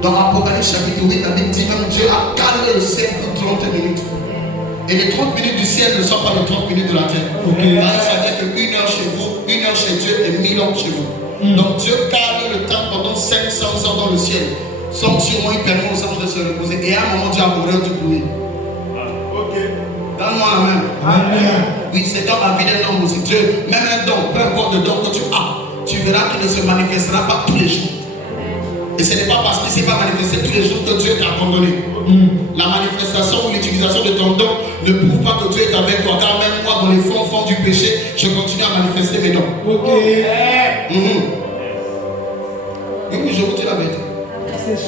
Dans l'Apocalypse chapitre 8, la Bible dit même Dieu a calé le ciel pour 30 minutes. Et les 30 minutes du ciel ne sont pas les 30 minutes de la terre. Ça veut dire que 1 heure chez vous, 1 heure chez Dieu et 1000 ans chez vous. Donc Dieu cale le temps pendant 500 ans dans le ciel. Sans sûrement il permet aux anges de se reposer. Et à un moment Dieu a horreur du bruit. Donne-moi la main. Amen. Oui, c'est dans la vie d'un homme aussi. Dieu, même un don, peu importe le don que tu as, tu verras qu'il ne se manifestera pas tous les jours. Et ce n'est pas parce qu'il ne s'est pas manifesté tous les jours que Dieu t'a abandonné. La manifestation ou l'utilisation de ton don ne prouve pas que Dieu est avec toi. Car même moi, dans les fonds du péché, je continue à manifester mes dons. Oui, je vous dis la vérité.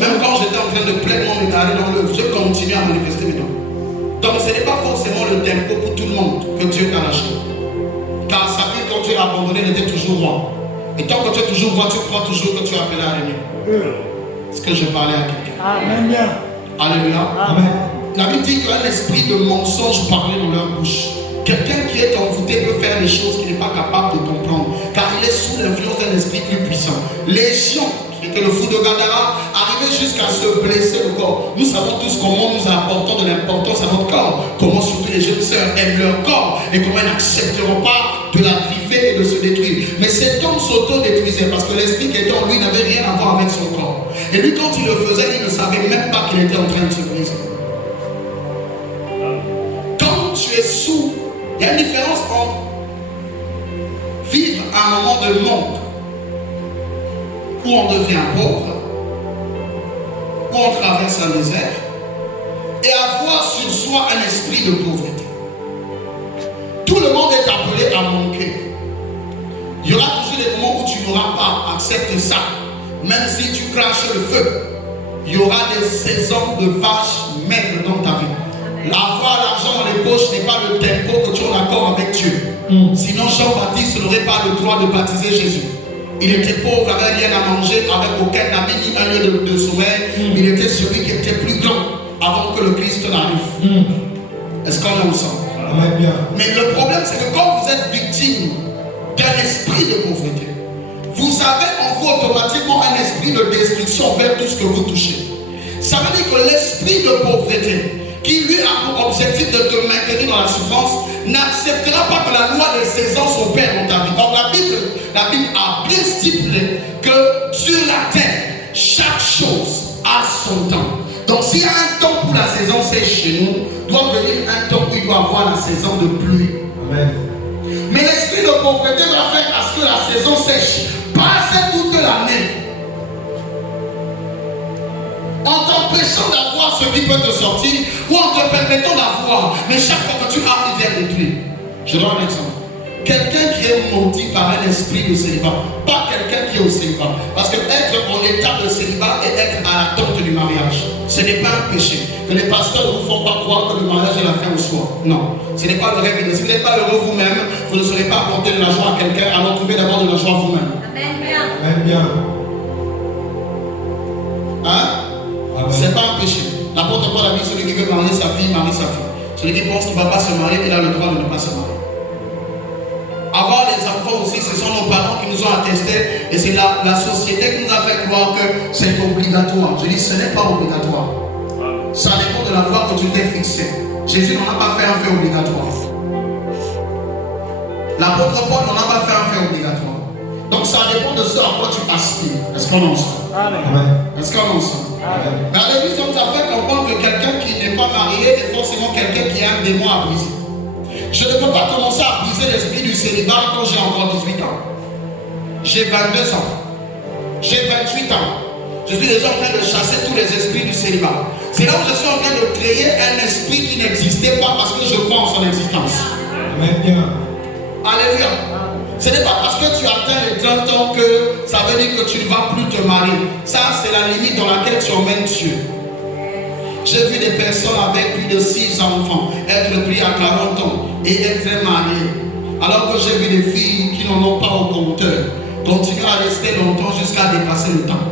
Même quand j'étais en train de pleinement m'égarer dans l'œuvre, je continue à manifester mes dons. Donc ce n'est pas forcément le tempo pour tout le monde que Dieu t'a lâché. Car sa vie quand Dieu l'a abandonné, il était toujours roi. Et tant que tu es toujours roi, tu crois toujours que tu es appelé à régner. Est-ce que je parlais à quelqu'un? Amen. Alléluia. Amen. La Bible dit qu'un esprit de mensonge parlait dans leur bouche. Quelqu'un qui est envoûté peut faire des choses qu'il n'est pas capable de comprendre. Car il est sous l'influence d'un esprit plus puissant. Légion, qui était le fou de Gadara, arrivait jusqu'à se blesser le corps. Nous savons tous comment nous apportons de l'importance à notre corps. Comment surtout les jeunes sœurs aiment leur corps. Et comment ils n'accepteront pas de la griffer et de se détruire. Mais cet homme s'auto-détruisait parce que l'esprit qui était en lui n'avait rien à voir avec son corps. Et lui, quand il le faisait, il ne savait même pas qu'il était en train de se briser. Quand tu es sous, il y a une différence entre vivre à un moment de manque où on devient pauvre, où on traverse la misère, et avoir sur soi un esprit de pauvreté. Tout le monde est appelé à manquer. Il y aura toujours des moments où tu n'auras pas. Accepte ça. Même si tu craches le feu, il y aura des saisons de vaches maigre dans ta vie. Avoir l'argent dans les poches n'est pas le tempo que tu es en accord avec Dieu. Sinon Jean-Baptiste n'aurait pas le droit de baptiser Jésus. Il était pauvre, avait rien à manger, avec aucun habit ni un lieu de sommeil. Il était celui qui était plus grand avant que le Christ n'arrive. Est-ce qu'on est ensemble? Mais le problème, c'est que quand vous êtes victime d'un esprit de pauvreté, vous avez en vous automatiquement un esprit de destruction vers tout ce que vous touchez. Ça veut dire que l'esprit de pauvreté, qui lui a pour objectif de te maintenir dans la souffrance, n'acceptera pas que la loi des saisons s'opère dans ta vie. Donc la Bible a bien stipulé que sur la terre, chaque chose a son temps. Donc s'il y a un temps pour la saison sèche chez nous, doit venir un temps où il doit avoir la saison de pluie. Amen. Mais l'esprit de pauvreté va faire à ce que la saison sèche passe toute l'année, en t'empêchant d'avoir ce qui peut te sortir, ou en te permettant d'avoir, mais chaque fois que tu as, il vient de pluie. Je donne un exemple. Quelqu'un qui est maudit par un esprit de célibat, pas quelqu'un qui est au célibat. Parce que être en état de célibat et être à l'attente du mariage, ce n'est pas un péché. Que les pasteurs ne vous font pas croire que le mariage est la fin au soir. Non, ce n'est pas le rêve. Si vous n'êtes pas heureux vous-même, vous ne serez pas apporter de la joie à quelqu'un, alors trouvez d'abord de la joie vous-même. Amen. Bien. Hein? C'est pas un péché. L'apôtre Paul a dit celui qui veut marier sa fille, marie sa fille. Celui qui pense qu'il ne va pas se marier, il a le droit de ne pas se marier. Avoir des enfants aussi, ce sont nos parents qui nous ont attesté, et c'est la société qui nous a fait croire que c'est obligatoire. Je dis ce n'est pas obligatoire. Ça dépend de la voie que tu t'es fixée. Jésus n'en a pas fait un fait obligatoire. L'apôtre Paul n'en a pas fait un fait obligatoire. Donc ça dépend de ce à quoi tu aspires. Est-ce qu'on en sait? Est-ce qu'on en sait? Mais à l'église, on nous a fait comprendre que quelqu'un qui n'est pas marié est forcément quelqu'un qui a un démon à briser. Je ne peux pas commencer à briser l'esprit du célibat quand j'ai encore 18 ans. J'ai 22 ans. J'ai 28 ans. Je suis déjà en train de chasser tous les esprits du célibat. C'est là où je suis en train de créer un esprit qui n'existait pas parce que je crois en son existence. Amen. Alléluia. Ce n'est pas parce que tu atteins les 30 ans que ça veut dire que tu ne vas plus te marier. Ça, c'est la limite dans laquelle tu emmènes Dieu. J'ai vu des personnes avec plus de 6 enfants être pris à 40 ans et être mariées. Alors que j'ai vu des filles qui n'en ont pas au compteur continuer à rester longtemps jusqu'à dépasser le temps.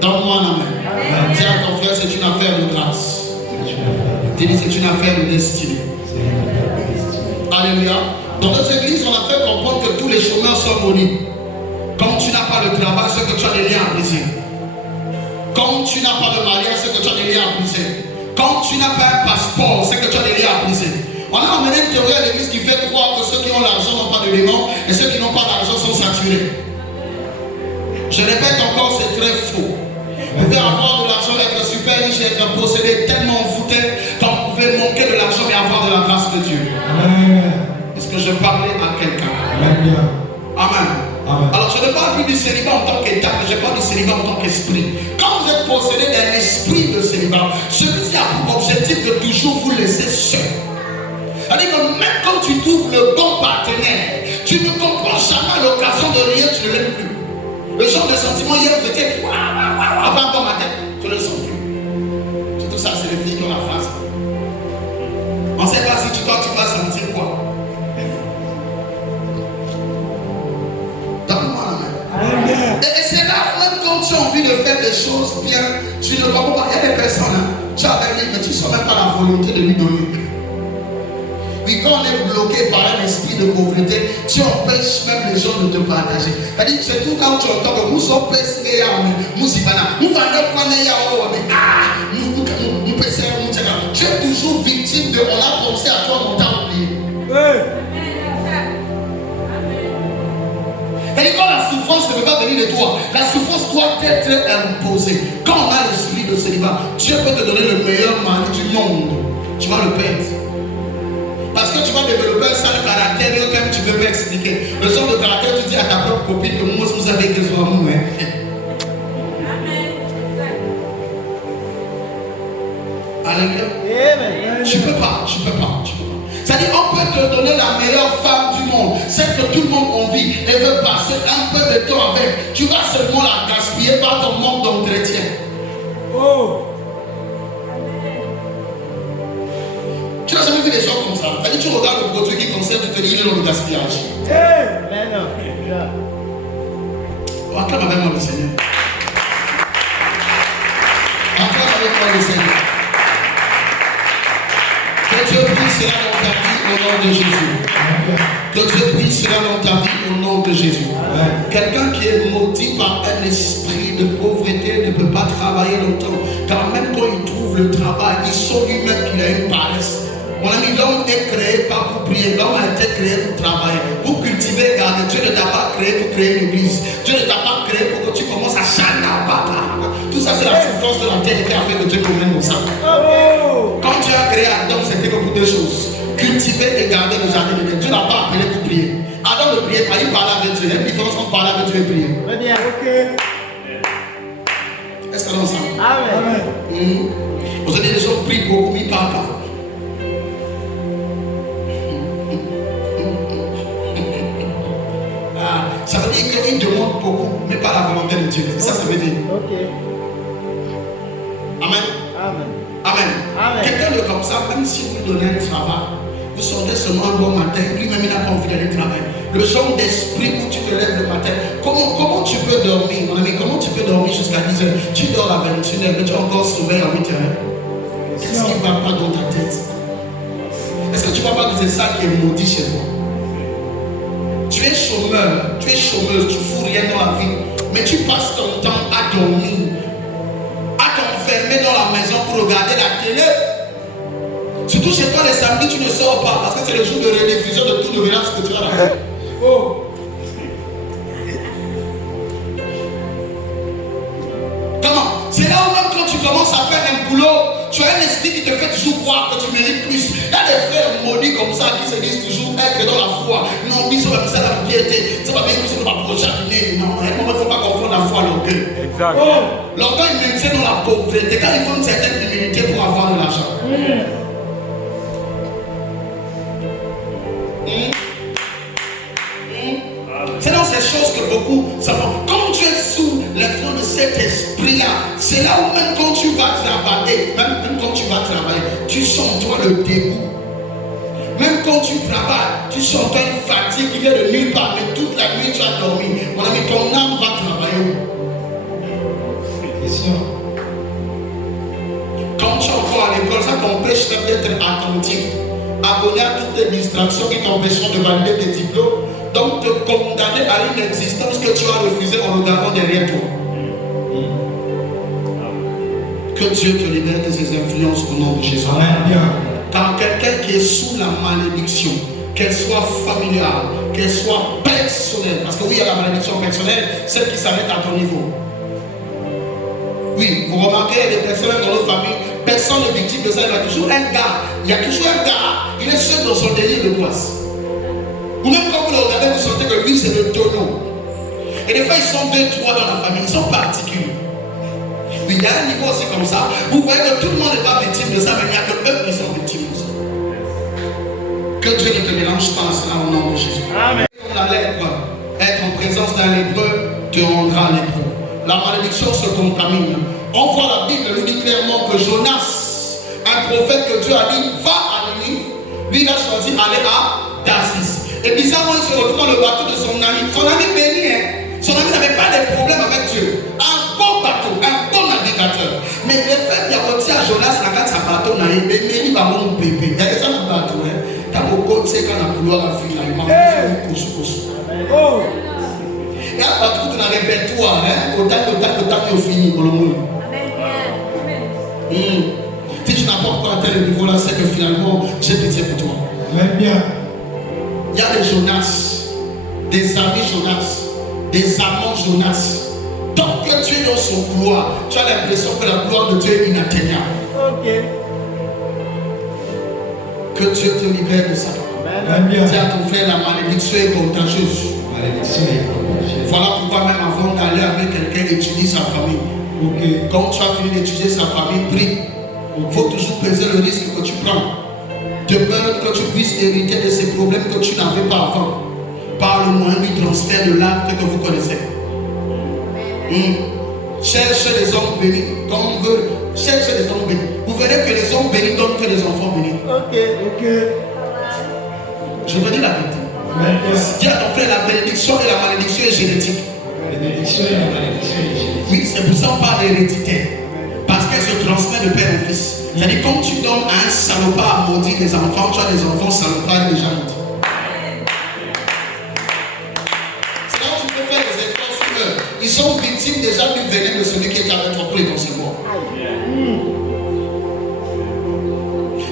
Donne-moi un amen. Dis à ton frère, c'est une affaire de grâce. Dis-lui, c'est une affaire de destinée. Alléluia. Dans notre église, on a fait comprendre que tous les chômeurs sont maudits. Quand tu n'as pas de travail, c'est que tu as des liens à briser. Quand tu n'as pas de mariage, c'est que tu as des liens à briser. Quand tu n'as pas un passeport, c'est que tu as des liens à briser. On a emmené une théorie à l'église qui fait croire que ceux qui ont l'argent n'ont pas de démons et ceux qui n'ont pas d'argent sont saturés. Je répète encore, c'est très faux. Vous pouvez avoir de l'argent, être super riche, être possédé, tellement envoûté, quand vous pouvez manquer de l'argent et avoir de la grâce de Dieu. Est-ce que je parlais à quelqu'un? Amen. Alors je ne parle plus du célibat en tant qu'état, mais je parle du célibat en tant qu'esprit. Quand vous êtes possédé d'un esprit de célibat, celui-ci a pour objectif de toujours vous laisser seul. C'est-à-dire que même quand tu trouves le bon partenaire, tu ne comprends jamais l'occasion de rien, tu ne l'aimes plus. Le genre de sentiment hier, vous étiez avant un bon matin, tu ne le sens plus. Tout ça, c'est les filles qui ont la phrase. On ne sait pas si tu vas sentir quoi. Donne-moi la main. Et c'est là, même quand tu as envie de faire des choses bien, tu ne comprends pas. Il y a des personnes, tu as avec lui, mais tu ne sens même pas la volonté de lui donner. Puis quand on est bloqué par un esprit de pauvreté, tu empêches même les gens de te partager. C'est-à-dire que c'est tout là où tu entends que nous sommes pesés, nous sommes tu es toujours victime de on a pensé à toi, on t'a oublié. Et quand la souffrance ne peut pas venir de toi, la souffrance doit être imposée. Quand on a l'esprit de célibat, Dieu peut te donner le meilleur mari du monde. Tu vas le perdre. Parce que tu vas développer un sale caractère et même tu ne peux pas expliquer. Le genre de caractère, tu dis à ta propre copine que moi, vous avez que soit moi. Alléluia. Tu ne peux pas. C'est-à-dire, on peut te donner la meilleure femme du monde, celle que tout le monde envie et veut passer un peu de temps avec. Tu vas seulement la gaspiller par ton manque d'entretien. Oh. jamais vu des gens comme ça. Tu regardes le produit qui concerne, tu te dis, il est dans le gaspillage. Mais non. Acclame avec moi le Seigneur. Acclame avec moi le Seigneur. Que Dieu puisse cela dans ta vie au nom de Jésus. Que Dieu puisse cela dans ta vie au nom de Jésus. Quelqu'un qui est maudit par un esprit de pauvreté ne peut pas travailler longtemps. Car même quand il trouve le travail, il sent lui-même qu'il a une paresse. Mon ami, l'homme est créé pas pour prier, l'homme a été créé pour travailler, pour cultiver, garder. Dieu ne t'a pas créé pour créer une église. Dieu ne t'a pas créé pour que tu commences à chanter. Tout ça, c'est la souffrance de la terre qui a fait que Dieu promène comme ça. Quand Dieu a créé Adam, c'était que pour deux choses. Cultiver et garder le jardin de Dieu. Dieu n'a pas appelé pour prier. Adam ne priait pas, il parlait avec Dieu. Il y a une différence entre parler avec Dieu et prier. Bien, ok. Est-ce qu'on est ensemble? Amen. Vous avez des gens qui prient beaucoup, mais ils ne parlent pas. Ça veut dire qu'il demande beaucoup, mais pas la volonté de Dieu. Ça veut dire. Ok. Amen. Amen. Quelqu'un de comme ça, même si vous donnez un travail, vous sortez seulement un bon matin, lui-même il n'a pas envie d'aller travailler. Le genre d'esprit où tu te lèves le matin, comment tu peux dormir, mon ami, comment tu peux dormir jusqu'à 10h? Tu dors à 21h, mais tu es encore sauvé à 8h. Qu'est-ce qui ne va pas dans ta tête? Est-ce que tu ne vois pas que c'est ça qui est maudit chez toi? Tu es chômeur, tu es chômeuse, tu ne fous rien dans la vie, mais tu passes ton temps à dormir, à t'enfermer dans la maison pour regarder la télé. Surtout chez toi, les samedis, tu ne sors pas parce que c'est le jour de rediffusion de tout le village que tu as là. Comment? C'est là où même quand tu commences à faire un boulot, tu as un esprit qui te fait toujours croire que tu mérites plus. Il y a des frères maudits comme ça qui se disent toujours être dans la foi. Non, ils sont comme ça dans la piété. C'est pas bien comme ça, on va prochainer. Non, il ne faut pas confondre la foi et l'orgueil. Exact. L'orgueil maintient dans la pauvreté. Quand il faut une certaine humilité pour avoir de l'argent. C'est dans ces choses que beaucoup savent. Quand tu es sous l'effort de cet esprit-là, c'est là où même quand tu vas travailler, même quand tu vas travailler, tu sens toi le dégoût. Même quand tu travailles, tu sens toi une fatigue qui vient de nulle part, mais toute la nuit tu as dormi. Mon ami, ton âme va travailler. Quand tu es encore à l'école, ça t'empêche d'être attentif, abonné à toutes les distractions qui t'empêcheront de valider tes diplômes. Donc te condamner à une existence que tu as refusée en regardant derrière toi. Que Dieu te libère de ces influences au nom de Jésus. Car quelqu'un qui est sous la malédiction, qu'elle soit familiale, qu'elle soit personnelle, parce que oui, il y a la malédiction personnelle, celle qui s'arrête à ton niveau. Oui, vous remarquez, les personnes dans notre famille, personne n'est victime de ça, il y a toujours un gars, il est seul dans son délire de poisse. Ou même quand vous le regardez, vous sentez que lui c'est le tonneau. Et des fois ils sont 2-3 dans la famille, ils sont particuliers. Oui, il y a un niveau aussi comme ça. Vous voyez que tout le monde n'est pas victime de ça, mais il n'y a que eux qui sont victimes de ça. Que Dieu ne te mélange pas à cela au nom de Jésus. Amen. La lèpre, être en présence d'un lépreux te rendra lépreux. La malédiction se contamine. On voit la Bible nous dit clairement que Jonas, un prophète que Dieu a dit, va à Ninive, lui il a choisi d'aller à Tarsis. Et bizarrement, il se retrouve dans le bateau de son ami. Son ami béni, son ami n'avait pas de problème avec Dieu. Un bon bateau, un bon navigateur. Mais le fait qu'il y a aussi à Jonas, la carte à bateau, il y a mon bébé. Il y a des gens dans le bateau. Quand on compte, c'est quand on a couloir la fille, il m'a dit, oh! Il y a un bateau dans le répertoire, autant que fini pour le monde. Si tu n'as pas encore atteint le niveau là, c'est que finalement, j'ai pitié pour toi. Amen. Bien. Il y a des Jonas, des amis Jonas, des amants Jonas. Tant que tu es dans son couloir, tu as l'impression que la gloire de Dieu est inatteignable. Ok. Que Dieu te libère de ça. Amen. Dis à ton frère, la malédiction est contagieuse. Voilà pourquoi même avant d'aller avec quelqu'un, étudier sa famille. Okay. Quand tu as fini d'étudier sa famille, prie. Il faut toujours peser le risque que tu prends. De peur que tu puisses hériter de ces problèmes que tu n'avais pas avant. Par le moyen du transfert de l'acte que vous connaissez. Cherchez les hommes bénis. Comme on veut. Cherchez les hommes bénis. Vous verrez que les hommes bénis donnent que les enfants bénis. Ok. Je te dis la vérité. Dis à ton frère, la bénédiction et la malédiction est génétique. Oui, c'est pour ça qu'on parle d'hérédité. Parce qu'elle se transmet de père en fils. C'est-à-dire, quand tu donnes à un salopard à maudire des enfants, tu as des enfants salopards déjà maudits. C'est là où tu peux faire des efforts sur eux. Ils sont victimes déjà du venin de celui qui est avec toi pour les concevoir.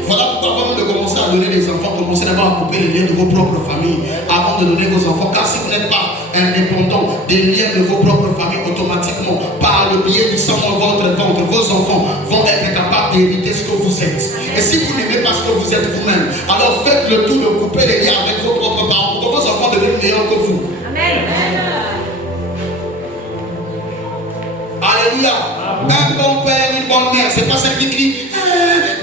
Voilà pourquoi avant de commencer à donner des enfants, commencez d'abord à couper les liens de vos propres familles avant de donner vos enfants. Car si vous n'êtes pas indépendant des liens de vos propres familles, automatiquement, par le biais du sang dans votre ventre, vos enfants vont être capables d'hériter ce que vous êtes. Et si vous n'aimez pas ce que vous êtes vous-même, alors faites le tout de couper les liens avec vos propres parents pour que vos enfants deviennent meilleurs que vous. Amen. Alléluia. Un bon père, une bonne mère, c'est pas celui qui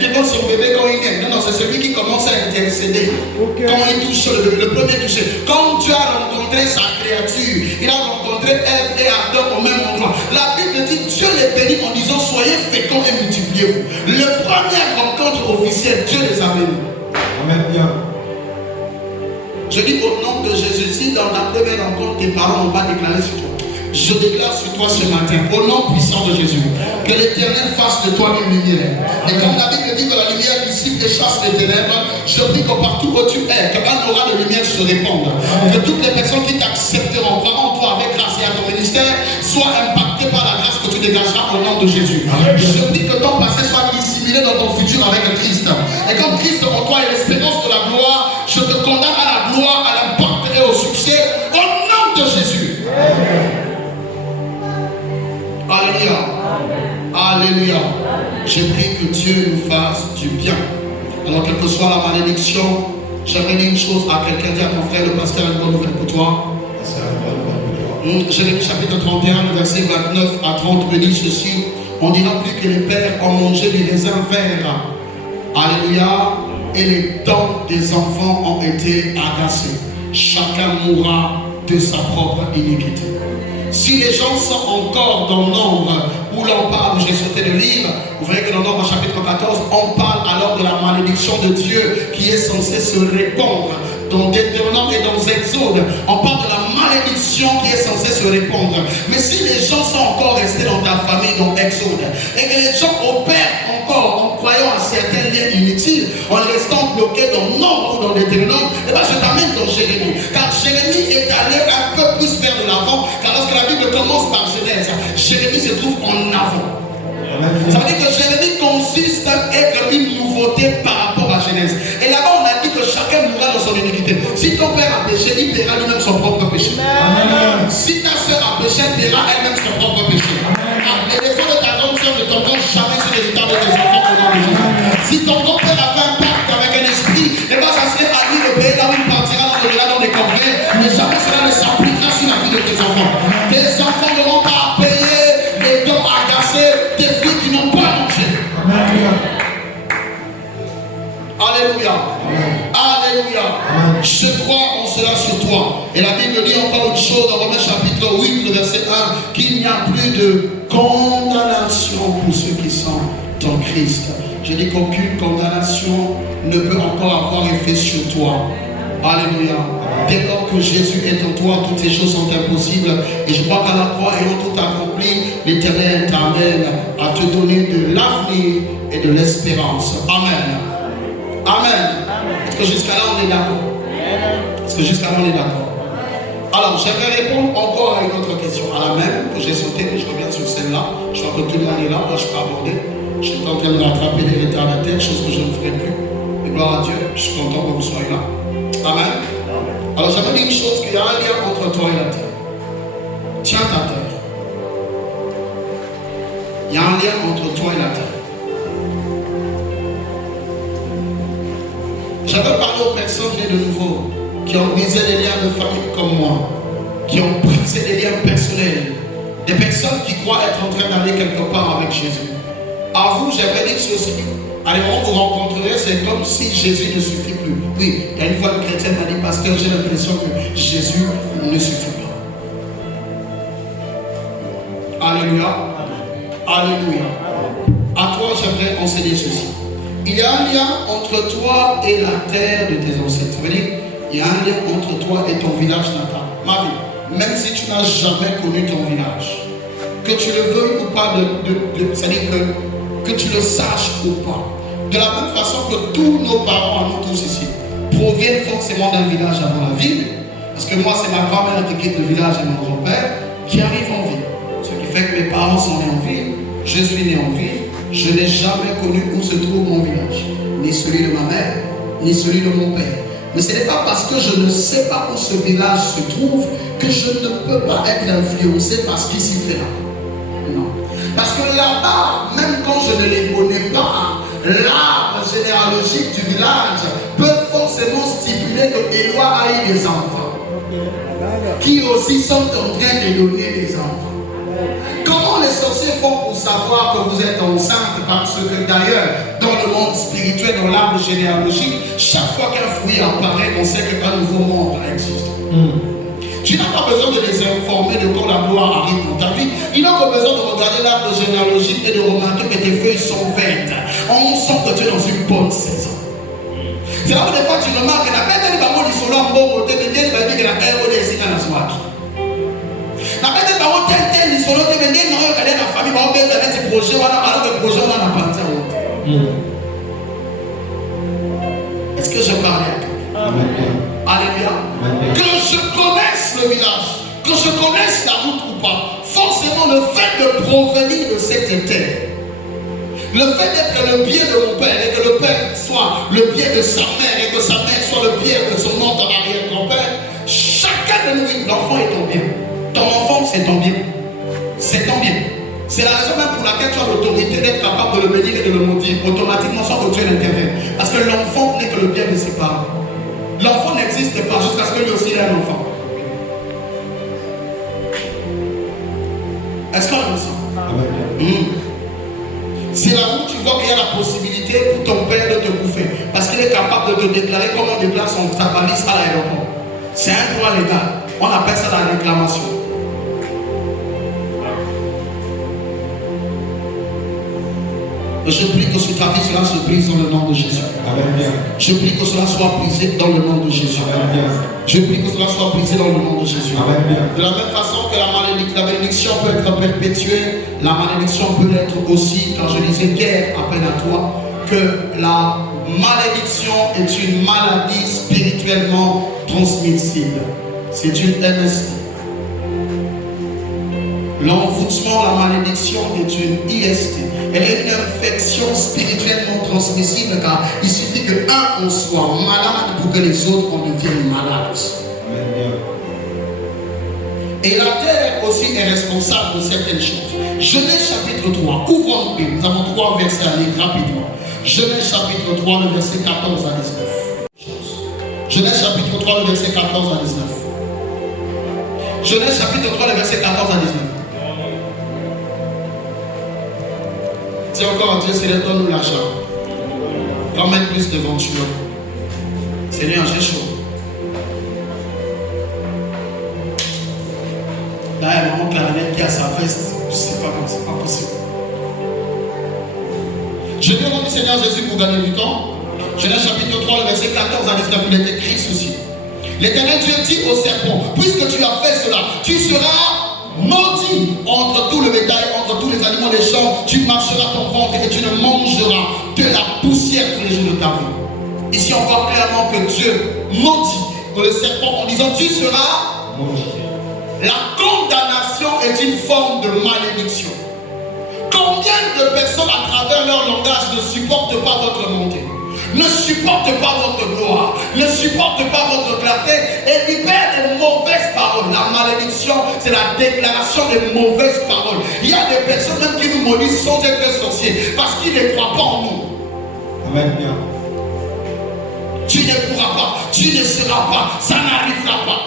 devant son bébé quand il est. Non, c'est celui qui commence à intercéder. Quand il touche le premier touché. Quand Dieu a rencontré sa créature, il a rencontré Ève et Adam au même endroit. La Bible dit Dieu les bénit en disant soyez féconds et multipliez-vous. Le première rencontre officielle, Dieu les a bénis. Amen. Bien. Je dis au nom de Jésus, si dans ta première rencontre, tes parents n'ont pas déclaré sur toi, je déclare sur toi ce matin, au nom puissant de Jésus, que l'Éternel fasse de toi une lumière. Et comme la Bible dit que la lumière dissipe et chasse les ténèbres, je prie que partout où tu es, qu'un aura de lumière se répande. Que toutes les personnes qui t'accepteront, croient en toi avec grâce et à ton ministère, soient impactées par la grâce que tu dégageras au nom de Jésus. Je prie que ton passé soit dissimulé dans ton futur avec Christ. Et comme Christ en toi est l'espérance de la gloire, je te condamne à la gloire, à l'impact et au succès, au nom de Jésus. Alléluia. Alléluia. Je prie que Dieu nous fasse du bien. Alors, quelle que soit la malédiction, j'aimerais dire une chose à quelqu'un, dire à ton frère, le pasteur a une bonne nouvelle pour toi. Jérémie chapitre 31, le verset 29 à 30 me dit ceci. On dira plus que les pères ont mangé des raisins verts. Alléluia. Et les dents des enfants ont été agacées. Chacun mourra de sa propre iniquité. Si les gens sont encore dans Nombre où l'on parle, j'ai sauté le livre, vous verrez que dans Nombre chapitre 14, on parle alors de la malédiction de Dieu qui est censée se répandre. Dans Deutéronome et dans Exode, on parle de la malédiction qui est censée se répandre. Mais si les gens sont encore restés dans ta famille, dans Exode, et que les gens opèrent encore en croyant à certains liens inutiles, en restant bloqués dans Nombre ou dans Deutéronome, et bien je t'amène dans Jérémie. Car Jérémie est allé un peu plus vers de l'avant, car lorsque la Bible commence par Genèse, Jérémie se trouve en avant. Ça veut dire que Jérémie consiste à être une nouveauté par rapport à Genèse. Et là-bas, on a dit que chacun mourra dans son iniquité. Si ton père a péché, il paiera lui-même son propre péché. Amen. Si ta soeur a péché, elle paiera elle-même son propre péché. Et les fois de ta grande soeur ne tomberont jamais sur l'héritage de tes enfants au nom de Jésus. Si ton grand-père a fait un pacte avec un esprit, et bien ça serait à lui de payer là où il partira dans les congrès. Mais jamais cela ne s'appliquera sur la vie de tes enfants. Tes enfants n'auront pas à payer les dents agacées des filles qui n'ont pas mangé. Alléluia. Alléluia. Je crois en cela sur toi. Et la Bible dit encore une chose dans Romains chapitre 8, le verset 1, qu'il n'y a plus de condamnation pour ceux qui sont en Christ. Je dis qu'aucune condamnation ne peut encore avoir effet sur toi. Alléluia. Dès lors que Jésus est en toi, toutes ces choses sont impossibles. Et je crois qu'à la croix, ayant tout accompli, l'Éternel t'amène à te donner de l'avenir et de l'espérance. Amen. Amen. Est-ce que jusqu'à là on est d'accord? Est-ce que jusqu'à là on est d'accord? Alors, j'aimerais répondre encore à une autre question, à la même que j'ai sauté, que je reviens sur celle-là. Je crois que tout le monde est là, moi je peux aborder. Je suis en train de rattraper des retardataires, chose que je ne ferai plus. Mais gloire à Dieu, je suis content que vous soyez là. Amen. Alors, j'aimerais dire une chose, qu'il y a un lien entre toi et la terre. Tiens ta terre. Il y a un lien entre toi et la terre. J'avais parlé aux personnes nées de nouveau, qui ont brisé des liens de famille comme moi, qui ont brisé des liens personnels, des personnes qui croient être en train d'aller quelque part avec Jésus. À vous, j'aimerais dire ceci. À un moment où vous rencontrerez, c'est comme si Jésus ne suffit plus. Oui, il y a une fois le chrétien m'a dit, pasteur, j'ai l'impression que Jésus ne suffit pas. Alléluia. Alléluia. À toi d'abord, j'aimerais enseigner ceci. Il y a un lien entre toi et la terre de tes ancêtres. Vous voyez, il y a un lien entre toi et ton village natal. Marie, même si tu n'as jamais connu ton village, que tu le veuilles ou pas, c'est-à-dire que tu le saches ou pas. De la même façon que tous nos parents, à nous tous ici, proviennent forcément d'un village avant la ville. Parce que moi, c'est ma grand-mère qui quitte le village et mon grand-père qui arrive en ville. Ce qui fait que mes parents sont nés en ville, je suis né en ville, je n'ai jamais connu où se trouve mon village. Ni celui de ma mère, ni celui de mon père. Mais ce n'est pas parce que je ne sais pas où ce village se trouve que je ne peux pas être influencé par ce qui s'y fait là. Non. Parce que là-bas, même quand je ne les connais pas, l'arbre généalogique du village peut forcément stipuler que Éloi a eu des enfants. Qui aussi sont en train de donner des enfants. Comment les sorciers font pour savoir que vous êtes enceinte? Parce que d'ailleurs, dans le monde spirituel, dans l'arbre généalogique, chaque fois qu'un fruit apparaît, on sait qu'un nouveau monde existe. Tu n'as pas besoin de les informer de quand la gloire arrive dans ta vie. Ils n'ont pas besoin de regarder l'arbre généalogique et de remarquer que tes feuilles sont vertes. On sent que tu es dans une bonne saison. C'est là où des fois tu remarques que la bête est vraiment du solo en bon côté, mais Dieu va dire que la terre est ici dans la soirée. La bête est vraiment tel du solo, mais Dieu n'a pas regardé la famille, mais on peut faire des projets, alors que le projet on en a parti à l'autre. Est-ce que je parle à toi? Alléluia. Que je connaisse le village, que je connaisse la route ou pas, forcément le fait de provenir de cette terre, le fait d'être le bien de mon père et que le père soit le bien de sa mère et que sa mère soit le bien de son oncle arrière-grand-père, chacun de nous, l'enfant est ton bien. Ton enfant, c'est ton bien. C'est ton bien. C'est la raison même pour laquelle tu as l'autorité d'être capable de le bénir et de le maudire automatiquement sans que tu aies l'intérêt. Parce que l'enfant n'est que le bien de ses parents. L'enfant n'existe pas jusqu'à ce que lui aussi ait un enfant. Est-ce qu'on le sent? C'est là où tu vois qu'il y a la possibilité pour ton père de te bouffer. Parce qu'il est capable de te déclarer comme on déclare sa valise à l'aéroport. C'est un droit légal. On appelle ça la réclamation. Je prie que sur ta vie, cela se brise dans le nom de Jésus. Je prie que cela soit brisé dans le nom de Jésus. Je prie que cela soit brisé dans le nom de Jésus. De la même façon que la bénédiction peut être perpétuée, la malédiction peut être aussi, quand je disais guerre à peine à toi, que la malédiction est une maladie spirituellement transmissible. C'est une MST. L'envoûtement, la malédiction est une IST. Elle est une infection spirituellement transmissible car il suffit que on soit malade pour que les autres en deviennent malades. Et la terre aussi est responsable de certaines choses. Genèse chapitre 3, ouvrons-nous. Nous avons 3 versets à lire rapidement. Genèse chapitre 3, le verset 14 à 19. Genèse chapitre 3, le verset 14 à 19. Genèse chapitre 3, le verset 14 à 19. Si encore Dieu, Seigneur, donne-nous l'argent. Ramène plus de ventures. Seigneur, j'ai chaud. Là, il y a maman clarinette qui a sa veste. Je ne sais pas comment, c'est pas possible. Je demande au Seigneur Jésus pour gagner du temps. Genèse chapitre 3, le verset 14 à 19, il est écrit ceci. L'Éternel Dieu dit au serpent, puisque tu as fait cela, tu seras maudit entre tout le bétail, entre tous les animaux des champs, tu marcheras ton ventre et tu ne mangeras que la poussière tous les jours de ta vie. Ici on voit clairement que Dieu maudit que le serpent en disant tu seras maudit. La condamnation est une forme de malédiction. Combien de personnes à travers leur langage ne supportent pas votre montée, ne supportent pas votre gloire, ne supportent pas votre clarté et libèrent des mauvaises paroles. La malédiction, c'est la déclaration des mauvaises paroles. Il y a des personnes même qui nous maudissent sans être sorciers parce qu'ils ne croient pas en nous. Amen. Tu ne pourras pas, tu ne seras pas, ça n'arrivera pas.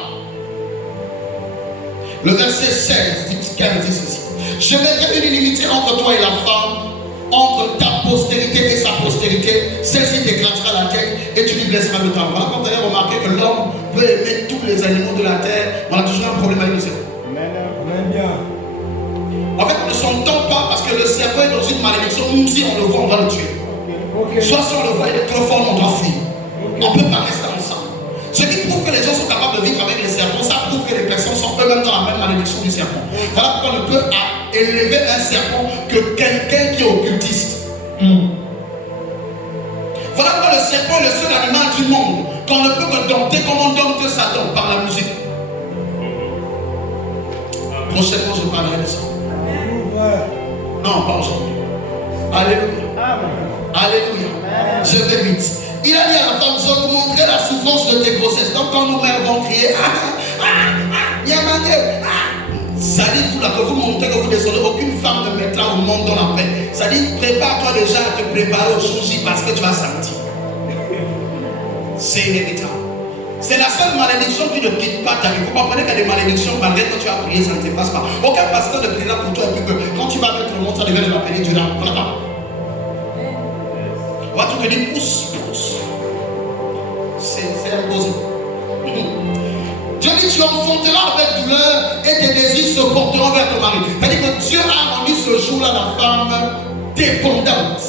Le verset 16, 15 dit ceci. Je mettrai une inimitié entre toi et la femme, entre ta postérité et sa postérité, celle-ci t'écrasera la tête et tu lui blesseras le temps. Voilà, quand vous allez remarquer que l'homme peut aimer tous les animaux de la terre, on a toujours un problème avec nous. En fait, de son temps pas, parce que le serpent est dans une malédiction, même si on le voit, on va le tuer. Soit si on le voit, il est trop fort, on doit fuir. On ne peut pas rester ensemble. Ce qui prouve que les gens sont capables de vivre avec les serpents, ça prouve que les personnes sont eux-mêmes dans la même malédiction du serpent. Voilà pourquoi on ne peut élever un serpent que quelqu'un qui est occultiste. Voilà pourquoi le serpent est le seul animal du monde qu'on ne peut que dompter comme on dompte Satan par la musique. Prochainement, je parlerai de ça. Non, pas aujourd'hui. Alléluia. Alléluia. Je vais vite. Il a dit à la femme, je vais vous montrer la souffrance de tes grossesses. Donc quand nos mères vont crier, ça dit tout là que vous montrez que vous descendez, aucune femme ne mettra au monde dans la paix. Ça dit, prépare-toi déjà à te préparer au jour-J parce que tu vas sentir. C'est inévitable. C'est la seule malédiction qui ne quitte pas ta vie. Vous comprenez qu'il y a des malédictions, malgré que tu as prié, ça ne te passe pas. Aucun pasteur ne priera pour toi et puis que quand tu vas mettre le monde, ça devient de la péninsule. Voilà pas. On va te dire pousse. C'est imposé. Dieu dit, tu enfanteras avec douleur et tes désirs se porteront vers ton mari. C'est-à-dire que Dieu a rendu ce jour-là la femme dépendante.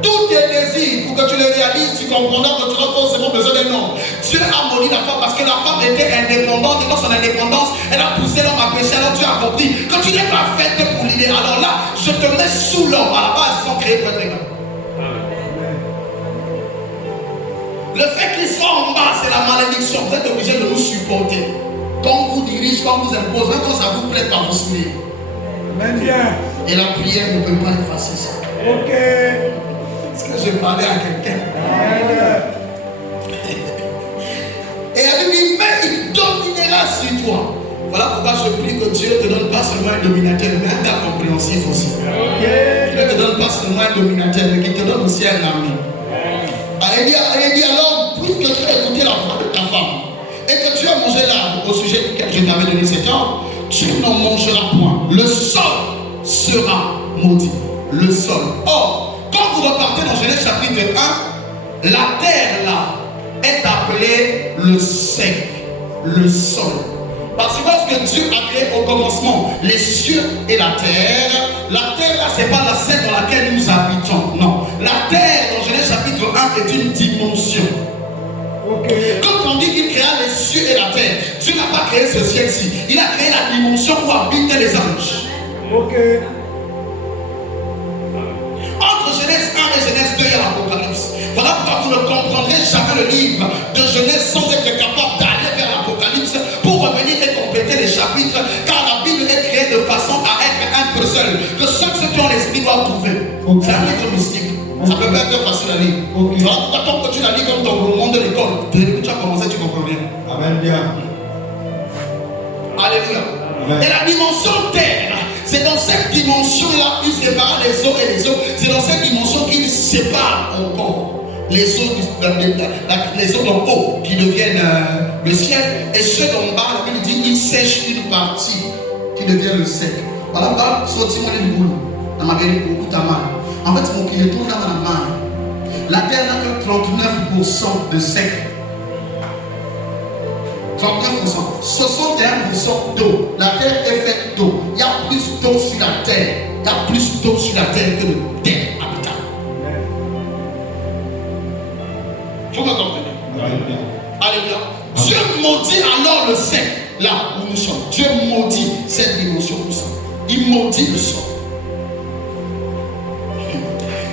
Tous tes désirs, pour que tu les réalises, tu comprendras que tu n'as pas forcément besoin d'un homme. Dieu a maudit la femme parce que la femme était indépendante et dans son indépendance, elle a poussé l'homme à pécher. Alors Dieu a compris que tu n'es pas faite pour l'idée. Alors là, je te mets sous l'homme. À la base, ils sont créés pour être des gars. Le fait qu'il soit en bas, c'est la malédiction. Vous êtes obligé de nous supporter. Quand on vous dirige, quand on vous impose, même quand ça vous plaît pas, vous suivez. Et la prière ne peut pas effacer ça. Ok. Est-ce que je parlais à quelqu'un? Et elle lui dit, mais il dominera sur toi. Voilà pourquoi je prie que Dieu ne te donne pas seulement un dominateur, mais un gars compréhensif aussi. Il ne te donne pas seulement un dominateur, mais qu'il te donne aussi un ami. Elle dit alors, puisque tu as écouté la voix de ta femme et que tu as mangé l'arbre au sujet duquel je t'avais donné cet ordre, tu n'en mangeras point. Le sol sera maudit. Le sol. Or, quand vous repartez dans Genèse chapitre 1, la terre là est appelée le sec, le sol. Parce que lorsque Dieu a créé au commencement les cieux et la terre là, c'est pas la scène dans laquelle nous habitons. Non. La terre dans Genèse chapitre 1 est une dimension. Quand on dit qu'il créa les cieux et la terre, Dieu n'a pas créé ce ciel-ci. Il a créé la dimension où habitaient les anges. Entre Genèse 1 et Genèse 2, il y a l'Apocalypse. Voilà pourquoi vous ne comprendrez jamais le livre de Genèse sans être capable d'aller vers l'Apocalypse pour revenir et compléter les chapitres, car la Bible est créée de façon à être un peu seul, que seuls ceux qui ont l'esprit doivent trouver. C'est un livre mystique. Ça peut pas être facile à lire. Voilà pourquoi tant que tu l'as lu comme ton roman de l'école, dès que tu as commencé, tu comprends rien. Amen. Alléluia. Et la dimension terre, c'est dans cette dimension-là qu'il sépare les eaux et les eaux. C'est dans cette dimension qu'il sépare encore les eaux d'en haut qui deviennent le ciel. Et ceux d'en bas, il dit qu'il sèche une partie qui devient le sec. Voilà, là, sortis-moi du boulot. Dans ma vérité, beaucoup ta main. En fait, mon qui est tout dans la main. La terre n'a que 39% de sec. 39%. 61% d'eau. La terre est faite d'eau. Il y a plus d'eau sur la terre. Il y a plus d'eau sur la terre que de terre habitable. Faut que vous compreniez. Alléluia. Dieu maudit alors le sec, là où nous sommes. Dieu maudit cette dimension où nous sommes. Il maudit le sol.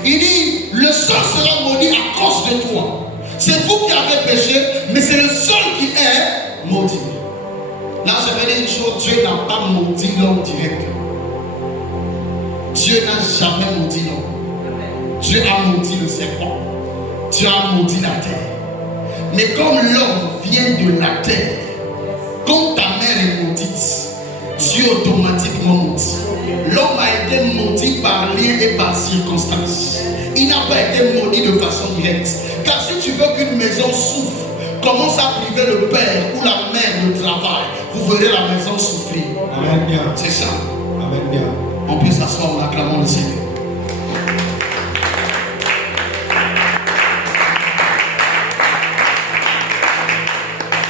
Il dit, le sol sera maudit à cause de toi. C'est vous qui avez péché, mais c'est le sol qui est maudit. Là, je vais dire une chose, Dieu n'a pas maudit l'homme directement. Dieu n'a jamais maudit l'homme. Dieu a maudit le serpent. Dieu a maudit la terre. Mais comme l'homme vient de la terre, quand ta mère est maudite, Dieu automatiquement maudit. L'homme a été maudit par lien et par circonstance. Il n'a pas été maudit de façon directe. Car si tu veux qu'une maison souffre, commence à priver le père ou la mère de travail. Vous verrez la maison souffrir. Amen. C'est ça. Amen. On peut s'asseoir en acclamant le Seigneur.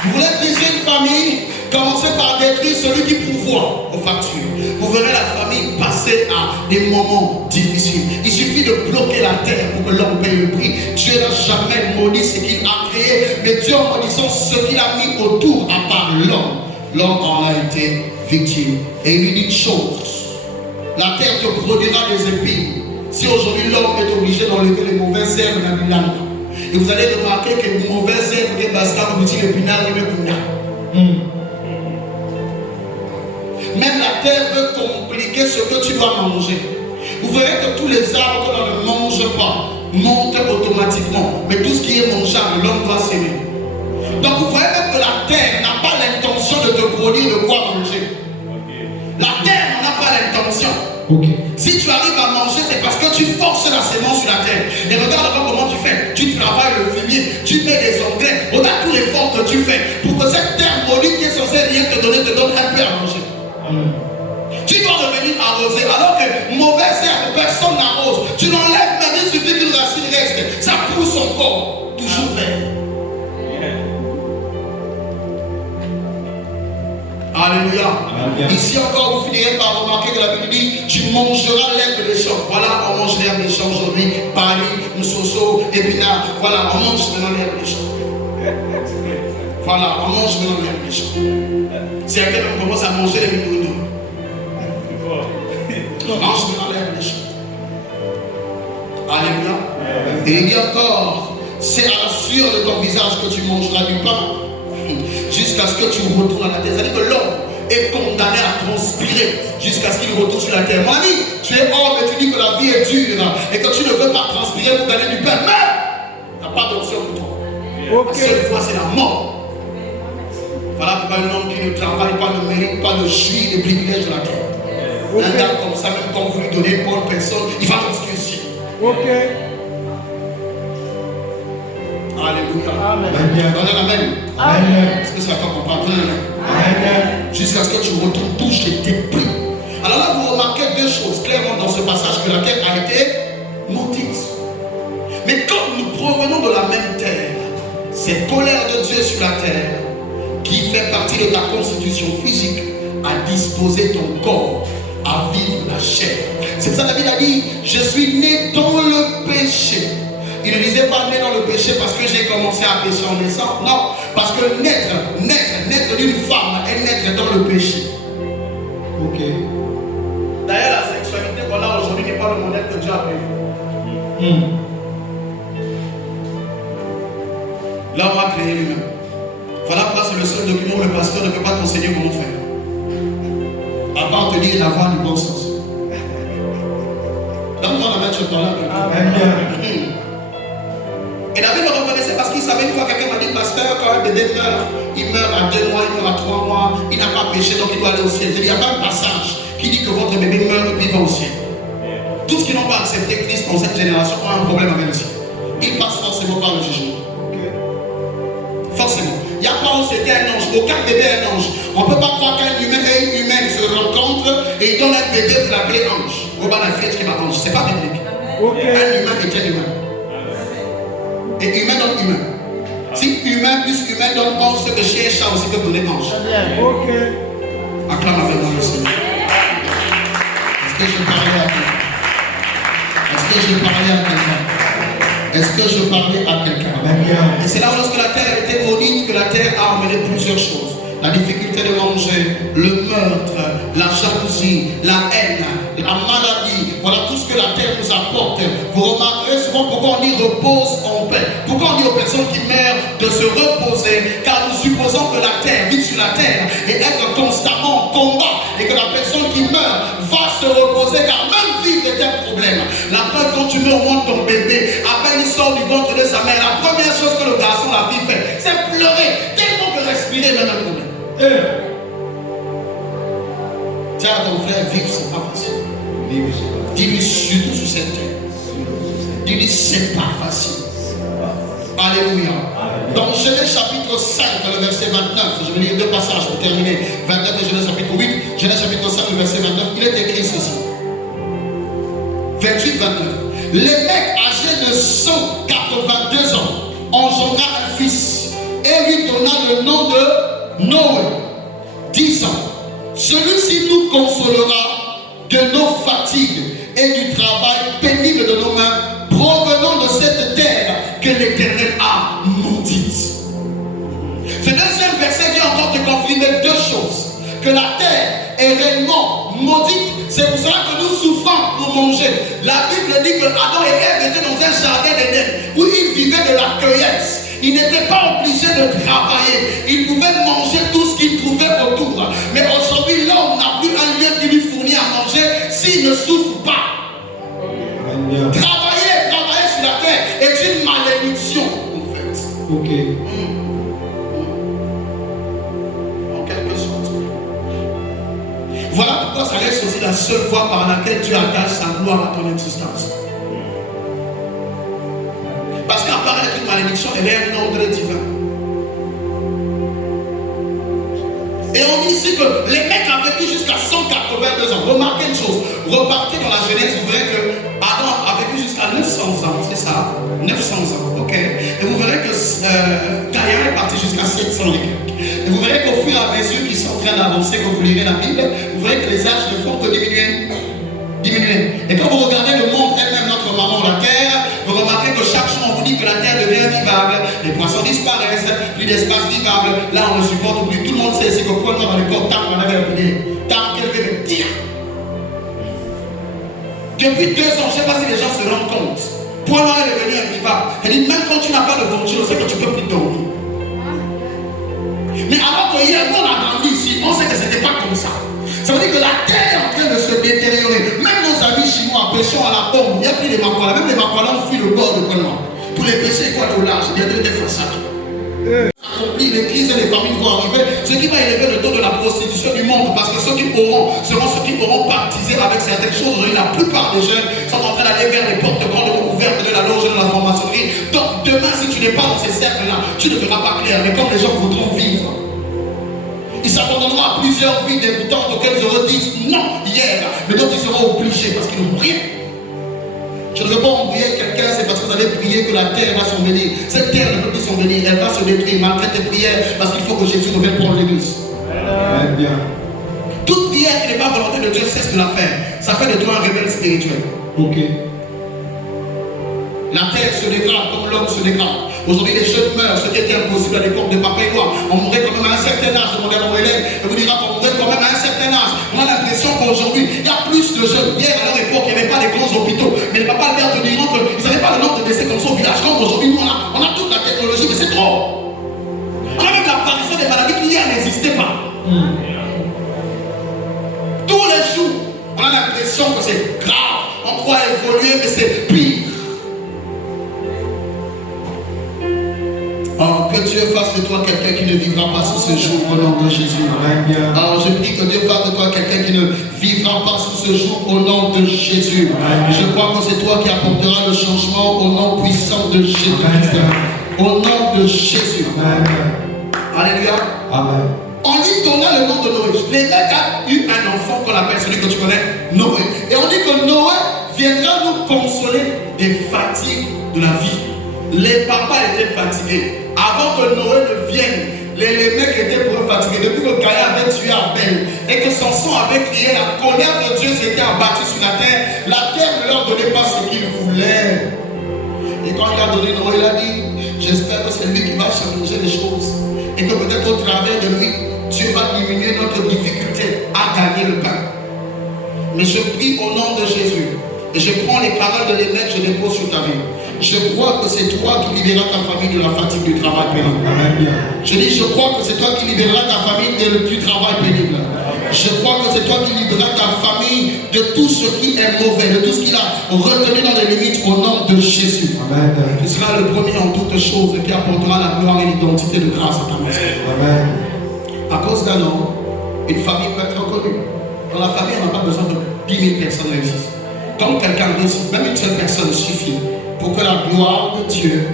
Vous voulez briser une famille? Commencez par détruire celui qui pourvoit aux factures. Vous verrez la famille passer à des moments difficiles. Il suffit de bloquer la terre pour que l'homme paye le prix. Dieu n'a jamais maudit ce qu'il a créé, mais Dieu en maudissant ce qu'il a mis autour à part l'homme. L'homme en a été victime. Et il lui dit une chose. La terre te produira des épines. Si aujourd'hui l'homme est obligé d'enlever les mauvaises herbes dans le land, et vous allez remarquer que les mauvaises herbes, les bastas, vous dites l'épinard et le punda. Même la terre veut compliquer ce que tu dois manger. Vous verrez que tous les arbres que l'on ne mange pas montent automatiquement. Mais tout ce qui est mangeable, l'homme doit s'aimer. Donc vous voyez même que la terre n'a pas l'intention de te produire de quoi manger. La terre n'en a pas l'intention. Si tu arrives à manger, c'est parce que tu forces la sémence sur la terre. Et regarde comment tu fais. Tu travailles le fumier, tu mets des engrais. Regarde tout l'effort que tu fais pour que cette terre maudite qui est censée rien te donne un peu à manger. Tu dois revenir arroser. Alors que mauvaise herbe, personne n'arrose. Tu l'enlèves, même il suffit qu'une racine reste. Ça pousse encore. Toujours vert. Alléluia. Ici encore, vous finirez par remarquer que la Bible dit tu mangeras l'herbe des champs. Voilà, on mange l'herbe des champs aujourd'hui. Paris, Msoso, épinard. Voilà, on mange maintenant l'herbe des champs. Voilà, on mange maintenant l'herbe des champs. C'est à quel moment on commence à manger les minounos. On mange maintenant l'herbe des champs. Alléluia. Et il dit encore, c'est à la sueur de ton visage que tu mangeras du pain. Jusqu'à ce que tu retournes à la terre. C'est-à-dire que l'homme est condamné à transpirer jusqu'à ce qu'il retourne sur la terre. Mon ami, tu es homme et tu dis que la vie est dure et que tu ne veux pas transpirer pour gagner du pain. Mais tu n'as pas d'option pour toi. La seule fois, c'est la mort. Voilà pourquoi un homme qui ne travaille pas ne mérite pas de jouir des privilèges de la terre. Un gars comme ça, même quand vous lui donnez une bonne personne, il va rester ici. Alléluia. Amen. Amen. Amen. Est-ce que ça va comprendre? Amen. Jusqu'à ce que tu retournes tout chez tes prix. Alors là, vous remarquez deux choses clairement dans ce passage, que la terre a été maudite. Mais comme nous provenons de la même terre, cette colère de Dieu sur la terre, qui fait partie de ta constitution physique, a disposé ton corps à vivre la chair. C'est ça que David a dit, je suis né dans le péché. Il ne disait pas né dans le péché parce que j'ai commencé à pécher en naissant. Non, parce que naître d'une femme est naître dans le péché. D'ailleurs, la sexualité qu'on a aujourd'hui n'est pas le modèle que Dieu a prévu. Là, on va créer l'humain. Voilà pourquoi c'est le seul document où le pasteur ne peut pas t'enseigner comment faire. À part te dire d'avoir du bon sens. Donne-moi la main, je parle avec. Et David le reconnaissait parce qu'il savait une fois quelqu'un m'a dit, pasteur, quand un bébé meurt, il meurt à 2 mois, il meurt à 3 mois, il n'a pas péché, donc il doit aller au ciel. Il n'y a pas un passage qui dit que votre bébé meurt et puis va au ciel. Tous ceux qui n'ont pas accepté Christ dans cette génération ont un problème avec le ciel. Ils passent forcément par le jugement. Forcément. Il n'y a pas où c'était un ange. Aucun bébé est un ange. On ne peut pas croire qu'un humain et une humaine se rencontrent et ils donnent un bébé pour l'appeler ange. Au bas de la fête qui va ange. Ce n'est pas biblique. Un humain est un humain. Et humain donne humain. Si humain plus humain donne ange, c'est que chien et chat aussi peuvent donner ange. Acclame avec moi le Seigneur. Est-ce que je parlais à quelqu'un? Est-ce que je parlais à quelqu'un? Est-ce que je parlais à quelqu'un? Et c'est là où lorsque la terre était maudite que la terre a emmené plusieurs choses. La difficulté de manger, le meurtre, la jalousie, la haine, la maladie. Voilà tout ce que la terre nous apporte. Vous remarquerez souvent pourquoi on dit repose en paix. Pourquoi on dit aux personnes qui meurent de se reposer? Car nous supposons que la terre, vivre sur la terre et être constamment en combat. Et que la personne qui meurt va se reposer car même vivre est un problème. La preuve, quand tu mets au monde ton bébé, à peine il sort du ventre de sa mère, la première chose que le garçon, la fille fait, c'est pleurer. Tellement que respirer même un problème. Tiens à ton frère, vivre c'est pas facile. Dis-lui surtout sur cette terre. Dis-lui c'est pas facile. Alléluia. Dans Genèse chapitre 5, le verset 29, je vais lire deux passages pour terminer. 29 et Genèse chapitre 8. Genèse chapitre 5, le verset 29. Il est écrit ceci. 28-29. L'évêque âgé de 182 ans engendra un fils et lui donna le nom de Noé. disant, celui-ci nous consolera de nos fatigues et du travail pénible de nos mains, provenant de cette terre que l'Éternel a maudite. Ce deuxième verset vient encore te confirmer deux choses. Que la terre est réellement maudite. C'est pour cela que nous souffrons pour manger. La Bible dit que Adam et Ève étaient dans un jardin d'Éden où ils vivaient de la cueillette. Ils n'étaient pas obligés de travailler. Ils pouvaient manger tout ce qu'ils trouvaient autour. Mais aujourd'hui, l'homme n'a plus un lieu qui lui fournit à manger s'il ne souffre pas. Travailler sur la terre est une malédiction, en fait. Ok. En quelque sorte. Voilà pourquoi ça reste aussi la seule voie par laquelle Dieu attache sa gloire à ton existence. Parce qu'apparaître une malédiction, elle est un ordre divin. Et on dit ici que les mecs ont vécu jusqu'à 182 ans. Remarquez une chose. Repartez dans la Genèse, vous verrez que Adam a vécu jusqu'à 900 ans. C'est ça? 900 ans. Ok? Et vous verrez que Caïn est parti jusqu'à 700 ans. Et vous verrez qu'au fur et à mesure qu'ils sont en train d'avancer, quand vous lirez la Bible, vous verrez que les âges ne font que diminuer. Et quand vous regardez le monde elle-même, notre maman, la terre, vous remarquez que chaque jour on vous dit que la terre devient vivable, les poissons disparaissent, plus d'espace vivable, là on ne supporte plus. Tout le monde sait c'est que le point noir dans le corps, tant qu'on avait oublié, tant qu'elle veut me dire. Depuis 2 ans, je ne sais pas si les gens se rendent compte. Point noir est devenu invivable. Elle dit même quand tu n'as pas de voiture, on sait que tu ne peux plus dormir. Mais alors que hier, nous on a grandi ici, on sait que ce n'était pas comme ça. Ça veut dire que la terre est en train de se détériorer. Même nos amis chinois, pêchons à la pompe, il n'y a plus les makoala. Même les makoala ont fui le bord de Prenant. Pour les pêcher, il faut aller au large. Il y a des sacs. Accompli, les crises et les familles vont arriver. Ce qui va élever le taux de la prostitution du monde. Parce que ceux qui auront, seront ceux qui auront baptisé avec certaines choses. La plupart des jeunes sont en train d'aller vers les porte-grands de couvertes de la loge de la franc-maçonnerie. Donc demain, si tu n'es pas dans ces cercles-là, tu ne verras pas clair. Mais comme les gens voudront vivre, ils s'abandonneront à plusieurs vies dégoûtantes auxquelles ils auront dit non hier, mais d'autres ils seront obligés parce qu'ils n'ont rien. Je ne veux pas embrouiller quelqu'un, c'est parce que vous allez prier que la terre va s'embellir. Cette terre ne peut plus s'embellir, elle va se détruire malgré tes prières parce qu'il faut que Jésus revienne prendre l'église. Bien. Toute prière qui n'est pas volonté de Dieu cesse de la faire. Ça fait de toi un rebelle spirituel. Ok. La terre se dégrade comme l'homme se dégrade. Aujourd'hui, les jeunes meurent, ce qui était impossible à l'époque de papa et moi. On mourrait quand même à un certain âge, demandez à mon élève, et vous dira qu'on mourrait quand même à un certain âge. On a l'impression qu'aujourd'hui, il y a plus de jeunes. Hier, à leur époque, il n'y avait pas les grands hôpitaux. Mais les papas Albert te diront qu'ils n'avaient pas le nombre de décès comme ça au village. Comme aujourd'hui, nous, on a toute la technologie, mais c'est trop. On a même l'apparition des maladies qui hier n'existaient pas. Tous les jours, on a l'impression que c'est grave. On croit évoluer, mais c'est pire. Oh, que Dieu fasse de toi quelqu'un qui ne vivra pas sous ce jour au nom de Jésus. Alors je prie que Dieu fasse de toi quelqu'un qui ne vivra pas sous ce jour au nom de Jésus. Je crois que c'est toi qui apporteras le changement au nom puissant de Jésus. Au nom de Jésus. Alléluia. Amen. On dit qu'on a le nom de Noé. Les mecs ont eu un enfant qu'on appelle celui que tu connais, Noé. Et on dit que Noé viendra nous consoler des fatigues de la vie. Les papas étaient fatigués. Avant que Noé ne vienne, les mecs étaient fatigués. Depuis que Caïn avait tué Abel et que son sang avait crié, la colère de Dieu s'était abattue sur la terre ne leur donnait pas ce qu'ils voulaient. Et quand il a donné Noé, il a dit, j'espère que c'est lui qui va changer les choses. Et que peut-être au travers de lui, Dieu va diminuer notre difficulté à gagner le pain. Mais je prie au nom de Jésus. Et je prends les paroles de l'évêque, je les pose sur ta vie. Je crois que c'est toi qui libéreras ta famille de la fatigue du travail pénible. Je dis, je crois que c'est toi qui libéreras ta famille du travail pénible. Je crois que c'est toi qui libéreras ta famille de tout ce qui est mauvais, de tout ce qu'il a retenu dans les limites au nom de Jésus. Amen. Tu seras le premier en toutes choses qui apportera la gloire et l'identité de grâce à ta maison. Amen. À cause d'un homme, une famille peut être reconnue. Dans la famille, on n'a pas besoin de 10 000 personnes réussissent. Quand quelqu'un réussit, même une seule personne suffit pour que la gloire de Dieu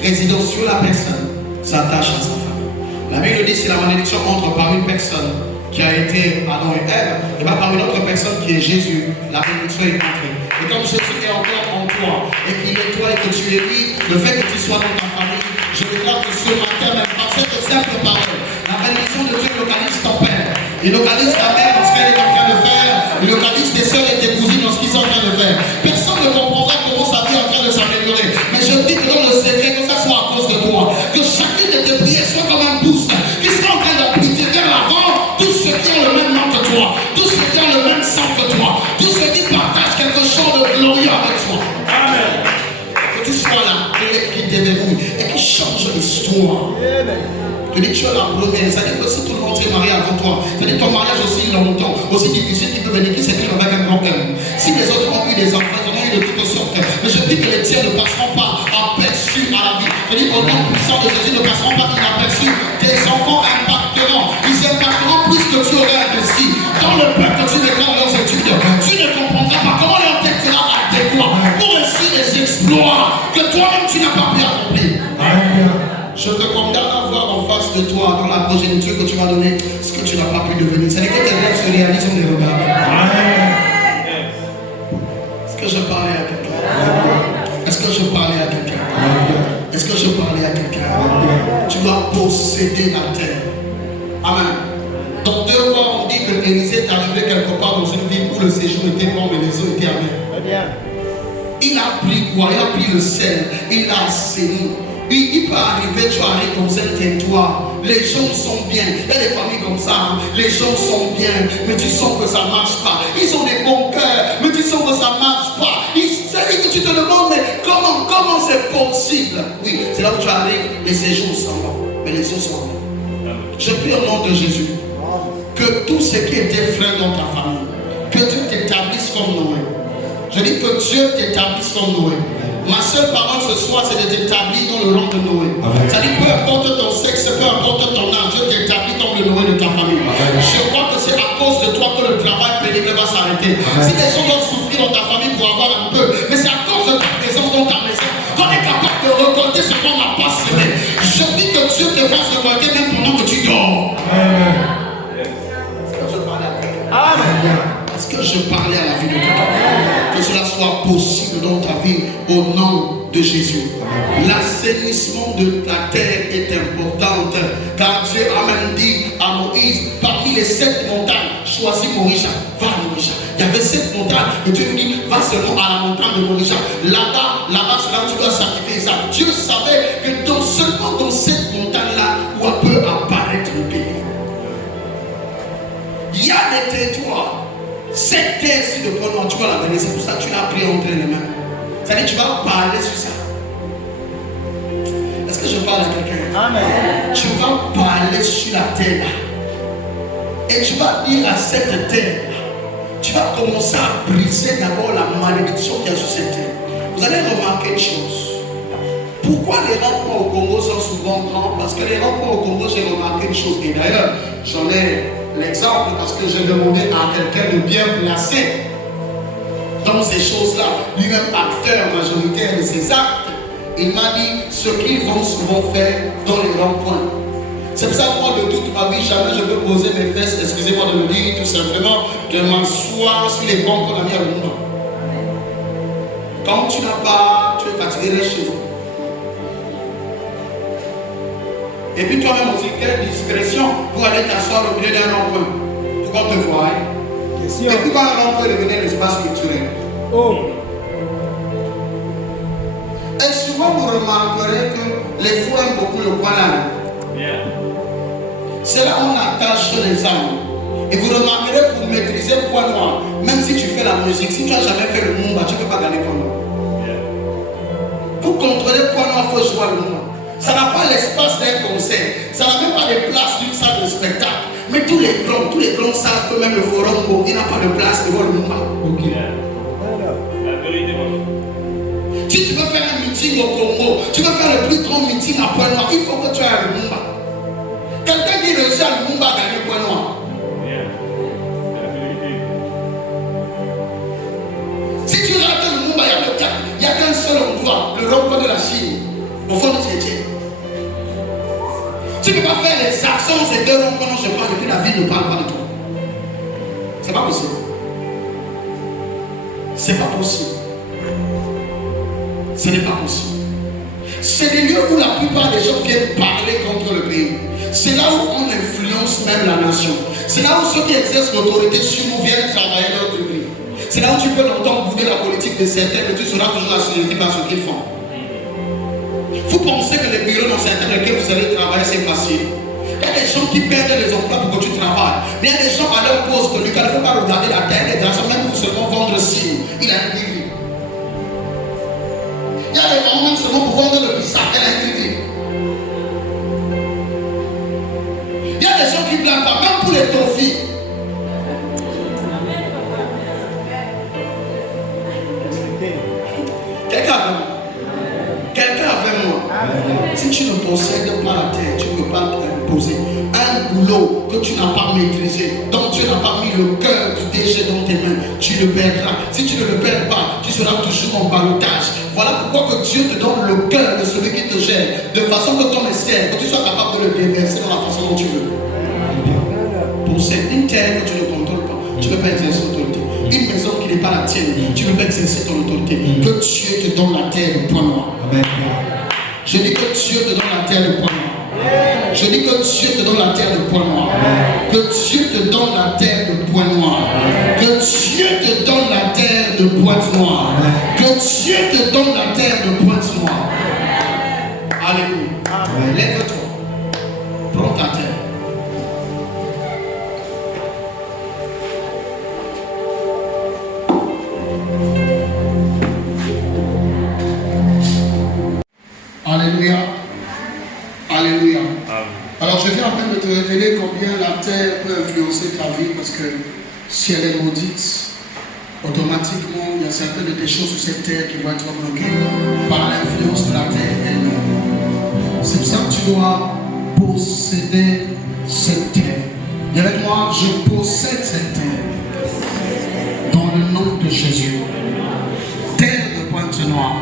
résidant sur la personne s'attache à sa famille. La Bible dit si la malédiction entre par une personne qui a été Adam et Ève, et bien par une autre personne qui est Jésus, la malédiction est entrée. Et comme Jésus est encore en toi, et qu'il est toi et que tu es lui, le fait que tu sois dans ta famille, je déclare que ce matin, même par cette simple parole, La bénédiction de Dieu localise ton père. Il localise ta mère dans ce qu'elle est en train de faire. Il localise tes soeurs et tes cousines dans ce qu'ils sont en train de faire. Personne ne comprendra comment sa vie est en train de s'améliorer. Mais je dis que dans le secret, que ça soit à cause de toi. Que chacune de tes prières soit comme un boost qui sera en train d'appliquer vers l'avant tous ceux qui ont le même nom que toi. Tous ceux qui ont le même sang que toi. Tous ceux qui partagent quelque chose de glorieux avec toi. Amen. Que tu sois la clé qui déverrouille et qui change l'histoire. Je dis tu es la première. C'est-à-dire que si tout le monde s'est marié avant toi, c'est-à-dire ton mariage aussi longtemps, aussi difficile qui peut venir, qui s'écrit avec un grand cœur. Si les autres ont eu des enfants, ils ont eu de toutes sortes. Mais je dis que les tiens ne passeront pas aperçus à la vie. Je dis au nom puissant de Jésus ne passeront pas inaperçus. Tes enfants impacteront. Ils impacteront plus que tu aurais investi. Dans le peuple que tu mettras dans leurs études, tu ne comprendras pas comment leur tête sera adéquat pour réussir les exploits que toi-même tu n'as pas pu accomplir. Je te condamne à voir en face de toi, dans la progéniture que tu vas donner, ce que tu n'as pas pu devenir. C'est-à-dire que tes rêves se réalisent en les regardant. Est-ce que je parlais à quelqu'un? Est-ce que je parlais à quelqu'un? Est-ce que je parlais à quelqu'un? Tu dois posséder la terre. Amen. Dans 2 Rois, on dit que Élisée est arrivé quelque part dans une ville où le séjour était bon mais les eaux étaient amères. Il a pris quoi? Il a pris le sel, il l'a assaini. Il peut arriver, tu arrives dans un territoire, les gens sont bien, il y a des familles comme ça, les gens sont bien, mais tu sens que ça ne marche pas. Ils ont des bons cœurs, mais tu sens que ça ne marche pas. C'est-à-dire que tu te demandes, mais comment c'est possible? Oui, c'est là où tu arrives, les séjours s'en vont, mais les eaux sont là. Je prie au nom de Jésus, que tout ce qui était frère dans ta famille, que Dieu t'établisse comme Noé. Je dis que Dieu t'établisse comme Noé. Ma seule parole ce soir, c'est de t'établir dans le rang de Noé. C'est-à-dire, peu importe ton sexe, peu importe ton âge, Dieu t'établit comme le Noé de ta famille. Je crois que c'est à cause de toi que le travail pénible va s'arrêter. Si les gens doivent souffrir dans ta famille pour avoir un peu, mais c'est à cause de ta présence dans ta maison qu'on est capable de récolter ce qu'on n'a pas semé. Je dis que Dieu te fasse récolter même pendant que tu dors. Est-ce que je parlais à quelqu'un? Amen. Est-ce que je parlais à la vie de quelqu'un? Que cela soit possible dans ta vie au nom de Jésus. L'assainissement de la terre est important car Dieu a même dit à Moïse, parmi les 7 montagnes, choisis Morisha, va à Morisha. Il y avait 7 montagnes et Dieu lui dit, va seulement à la montagne de Morisha. Là-bas, c'est là où tu dois sacrifier ça. Dieu savait que seulement dans cette montagne-là où peut apparaître le pays. Il y a des territoires. Cette terre-ci de Pôle Nord, tu vas la donner. C'est pour ça que tu l'as pris entre les mains. C'est-à-dire que tu vas parler sur ça. Est-ce que je parle à quelqu'un? Amen. Tu vas parler sur la terre là. Et tu vas dire à cette terre là, tu vas commencer à briser d'abord la malédiction qu'il y a sur cette terre. Vous allez remarquer une chose. Pourquoi les ronds-points au Congo sont souvent grands? Parce que les ronds-points au Congo, j'ai remarqué une chose. Et d'ailleurs, j'en ai l'exemple parce que j'ai demandé à quelqu'un de bien placé dans ces choses-là, lui-même acteur majoritaire de ces actes. Il m'a dit ce qu'ils vont souvent faire dans les ronds-points. C'est pour ça que moi, de toute ma vie, jamais je peux poser mes fesses, excusez-moi de le dire, tout simplement, de m'asseoir sur les bancs qu'on a mis à Lumumba. Quand tu n'as pas, tu es fatigué, reste chez vous. Et puis toi-même aussi, quelle discrétion pour aller t'asseoir au milieu d'un rond-point. Pourquoi on te voit? Et puis quand un rond-point devenait un espace culturel. Oh. Et souvent vous remarquerez que les fous aiment beaucoup le coin là. C'est là où on attache les âmes. Et vous remarquerez pour maîtriser le point noir, même si tu fais la musique, si tu n'as jamais fait le Mumba, tu ne peux pas gagner le point noir. Pour contrôler le point noir, il faut jouer le Mumba. Ça n'a pas l'espace d'un concert, ça n'a même pas de place d'une salle de spectacle. Mais tous les grands savent que même le forum, il n'a pas de place devant le Mumba. Ok. La vérité, si tu veux faire un meeting au Congo, tu veux faire le plus grand meeting à Point Noir, il faut que tu aies le Mumba. Quelqu'un qui réussit à le Mumba a gagné Point Noir. Si tu rates le Mumba, il n'y a qu'un seul endroit, le rond-point de la Chine, au fond de Tchétché. Tu ne peux pas faire les actions ces 2 ronds-points dont je parle et puis la vie ne parle pas de toi. C'est pas possible. C'est pas possible. Ce n'est pas possible. C'est des lieux où la plupart des gens viennent parler contre le pays. C'est là où on influence même la nation. C'est là où ceux qui exercent l'autorité sur nous viennent travailler dans le pays. C'est là où tu peux longtemps bouder la politique de certains, mais tu seras toujours assujetti par ce qu'ils font. Vous pensez que les bureaux dans certains lesquels vous allez travailler, c'est facile. Il y a des gens qui perdent les emplois pour que tu travailles. Mais il y a des gens à leur poste, lui, quand il ne faut pas regarder la terre, des draps, même pour seulement vendre signe. Il a une grille. Il y a des moments seulement pour vendre le bissap, elle a une grille. Il y a des gens qui ne blâment pas, même pour les trophies. Quelqu'un avec moi. Quelqu'un avec moi. Si tu ne possèdes pas la terre, tu ne peux pas imposer un boulot que tu n'as pas maîtrisé, dont tu n'as pas mis le cœur du déchet dans tes mains, tu le perdras. Si tu ne le perds pas, tu seras toujours en ballottage. Voilà pourquoi que Dieu te donne le cœur de celui qui te gère, de façon que ton Esther, que tu sois capable de le déverser dans la façon dont tu veux. Possède une terre que tu ne contrôles pas, tu ne peux pas exercer l'autorité. Une maison qui n'est pas la tienne, tu ne peux pas exercer ton autorité. Que Dieu te donne la terre de point noir. Je dis que Dieu te donne la terre de point noir. Je dis que Dieu te donne la terre de point noir. Que Dieu te donne la terre de point noir. Que Dieu te donne la terre de pointe noire. Que Dieu te donne la terre de pointe noire. Alléluia. Lève-toi. Prends ta terre. Alléluia. Alléluia. Alors je viens en train de te révéler combien la terre peut influencer ta vie, parce que si elle est maudite, automatiquement il y a certaines des choses sur cette terre qui vont être bloquées par l'influence de la terre elle-même. C'est pour ça que tu dois posséder cette terre. Dis avec moi, je possède cette terre dans le nom de Jésus. Terre de pointe noire,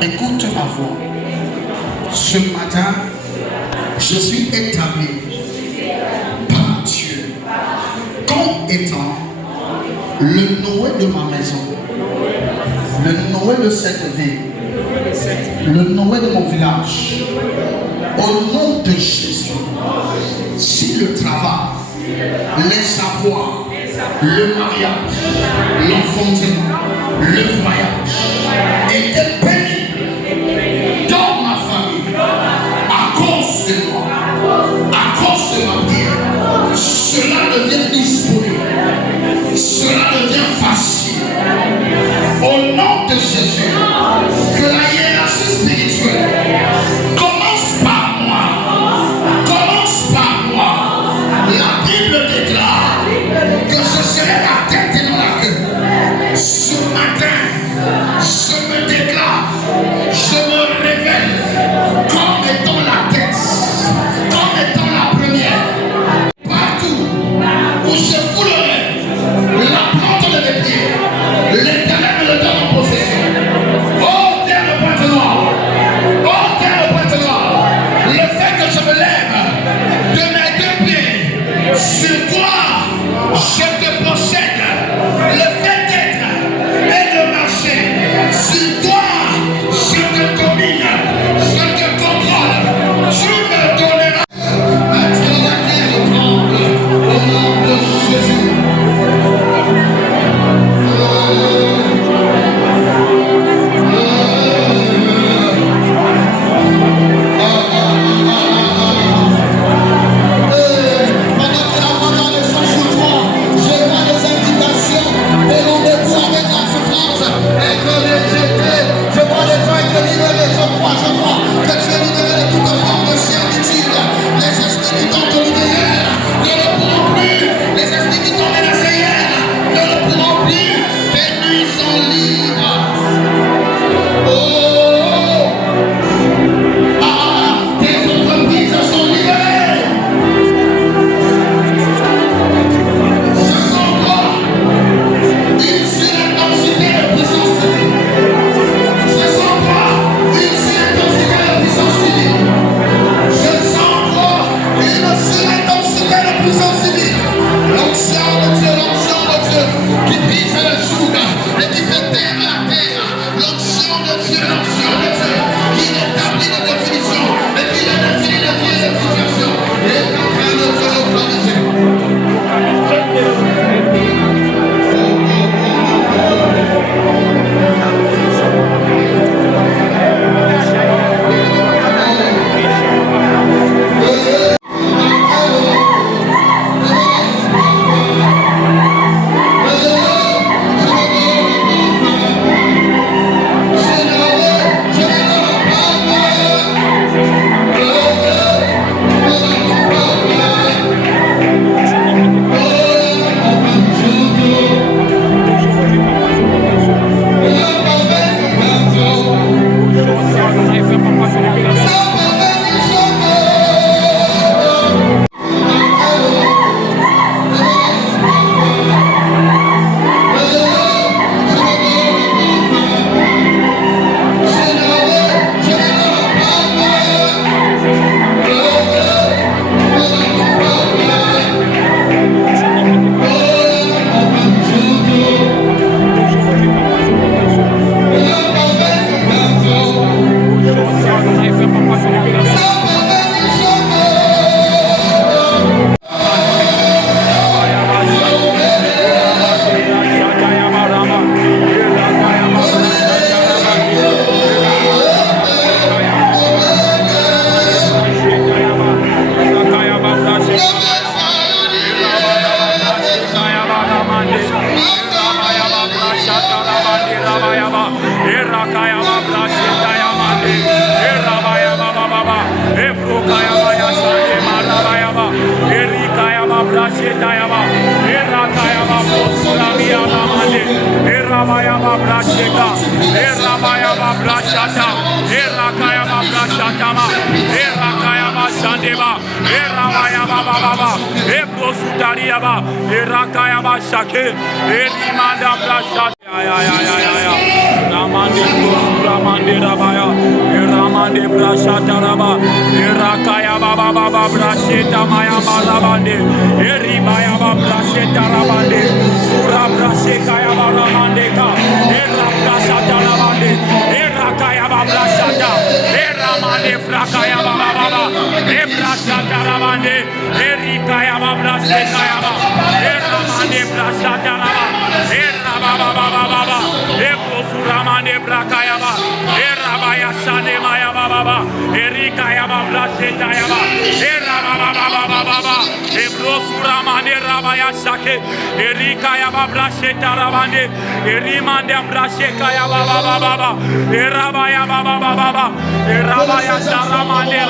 écoute ma voix. Ce matin, je suis établi par Dieu comme étant le Noé de ma maison, le Noé de cette ville, le Noé de mon village. Au nom de Jésus, si le travail, les savoirs, le mariage, l'enfantement, le voyage étaient bénis dans ma famille, à cause de moi, à cause de ma prière, cela devient disponible, cela devient facile. Au nom de Jésus, que la hiérarchie spirituelle commence par moi, commence par moi. La Bible déclare que je serai la tête et non la queue. Ce matin, je me déclare, je me révèle comme étant la tête, comme étant la première. Partout où je foulerai la plante de mes pieds, l'Éternel me le donne en possession. Oh terre de pointe noire, oh terre de pointe noire, le fait que je me lève de mes deux pieds sur toi, je te possède. Le fait d'être et de marcher sur toi, je te domine, je te contrôle, tu me donneras. Maintenant la terre de prendre au nom de Jésus. Qui établit les définitions et qui les définit les situations. brasheta yaba. Erakayaba Bosuramia Namande. Erabayaba brasheka. Erabayaba brashata. Erakayaba brashatama. Erakayaba shandeba. Erabayaba baba. Ebrosutariaba. Erakayaba shake. Erimanda brashata. Ya. Ramande Ramande Rabaya. Ramande brashata raba. Erakayaba baba brasheta maya marabande. Eribayaba brasheta rabande. Sura brashekayaba ramandeka. Erabrashata rabande. Erakayaba brashata. Eramande frakayaba baba. Ebrashata rabande. Erikayaba brashekayaba. Eramande brashata raba. Erababa baba. Ebrosuramande brakayaba. Erabaya sane maya baba. Erikayaba brasheta yaba. Erababa baba. Ebrosuramande rabaya shake. Erikayaba brasheta rabande. Erimande brashekayaba baba. Erabaya baba. Erabaya saramande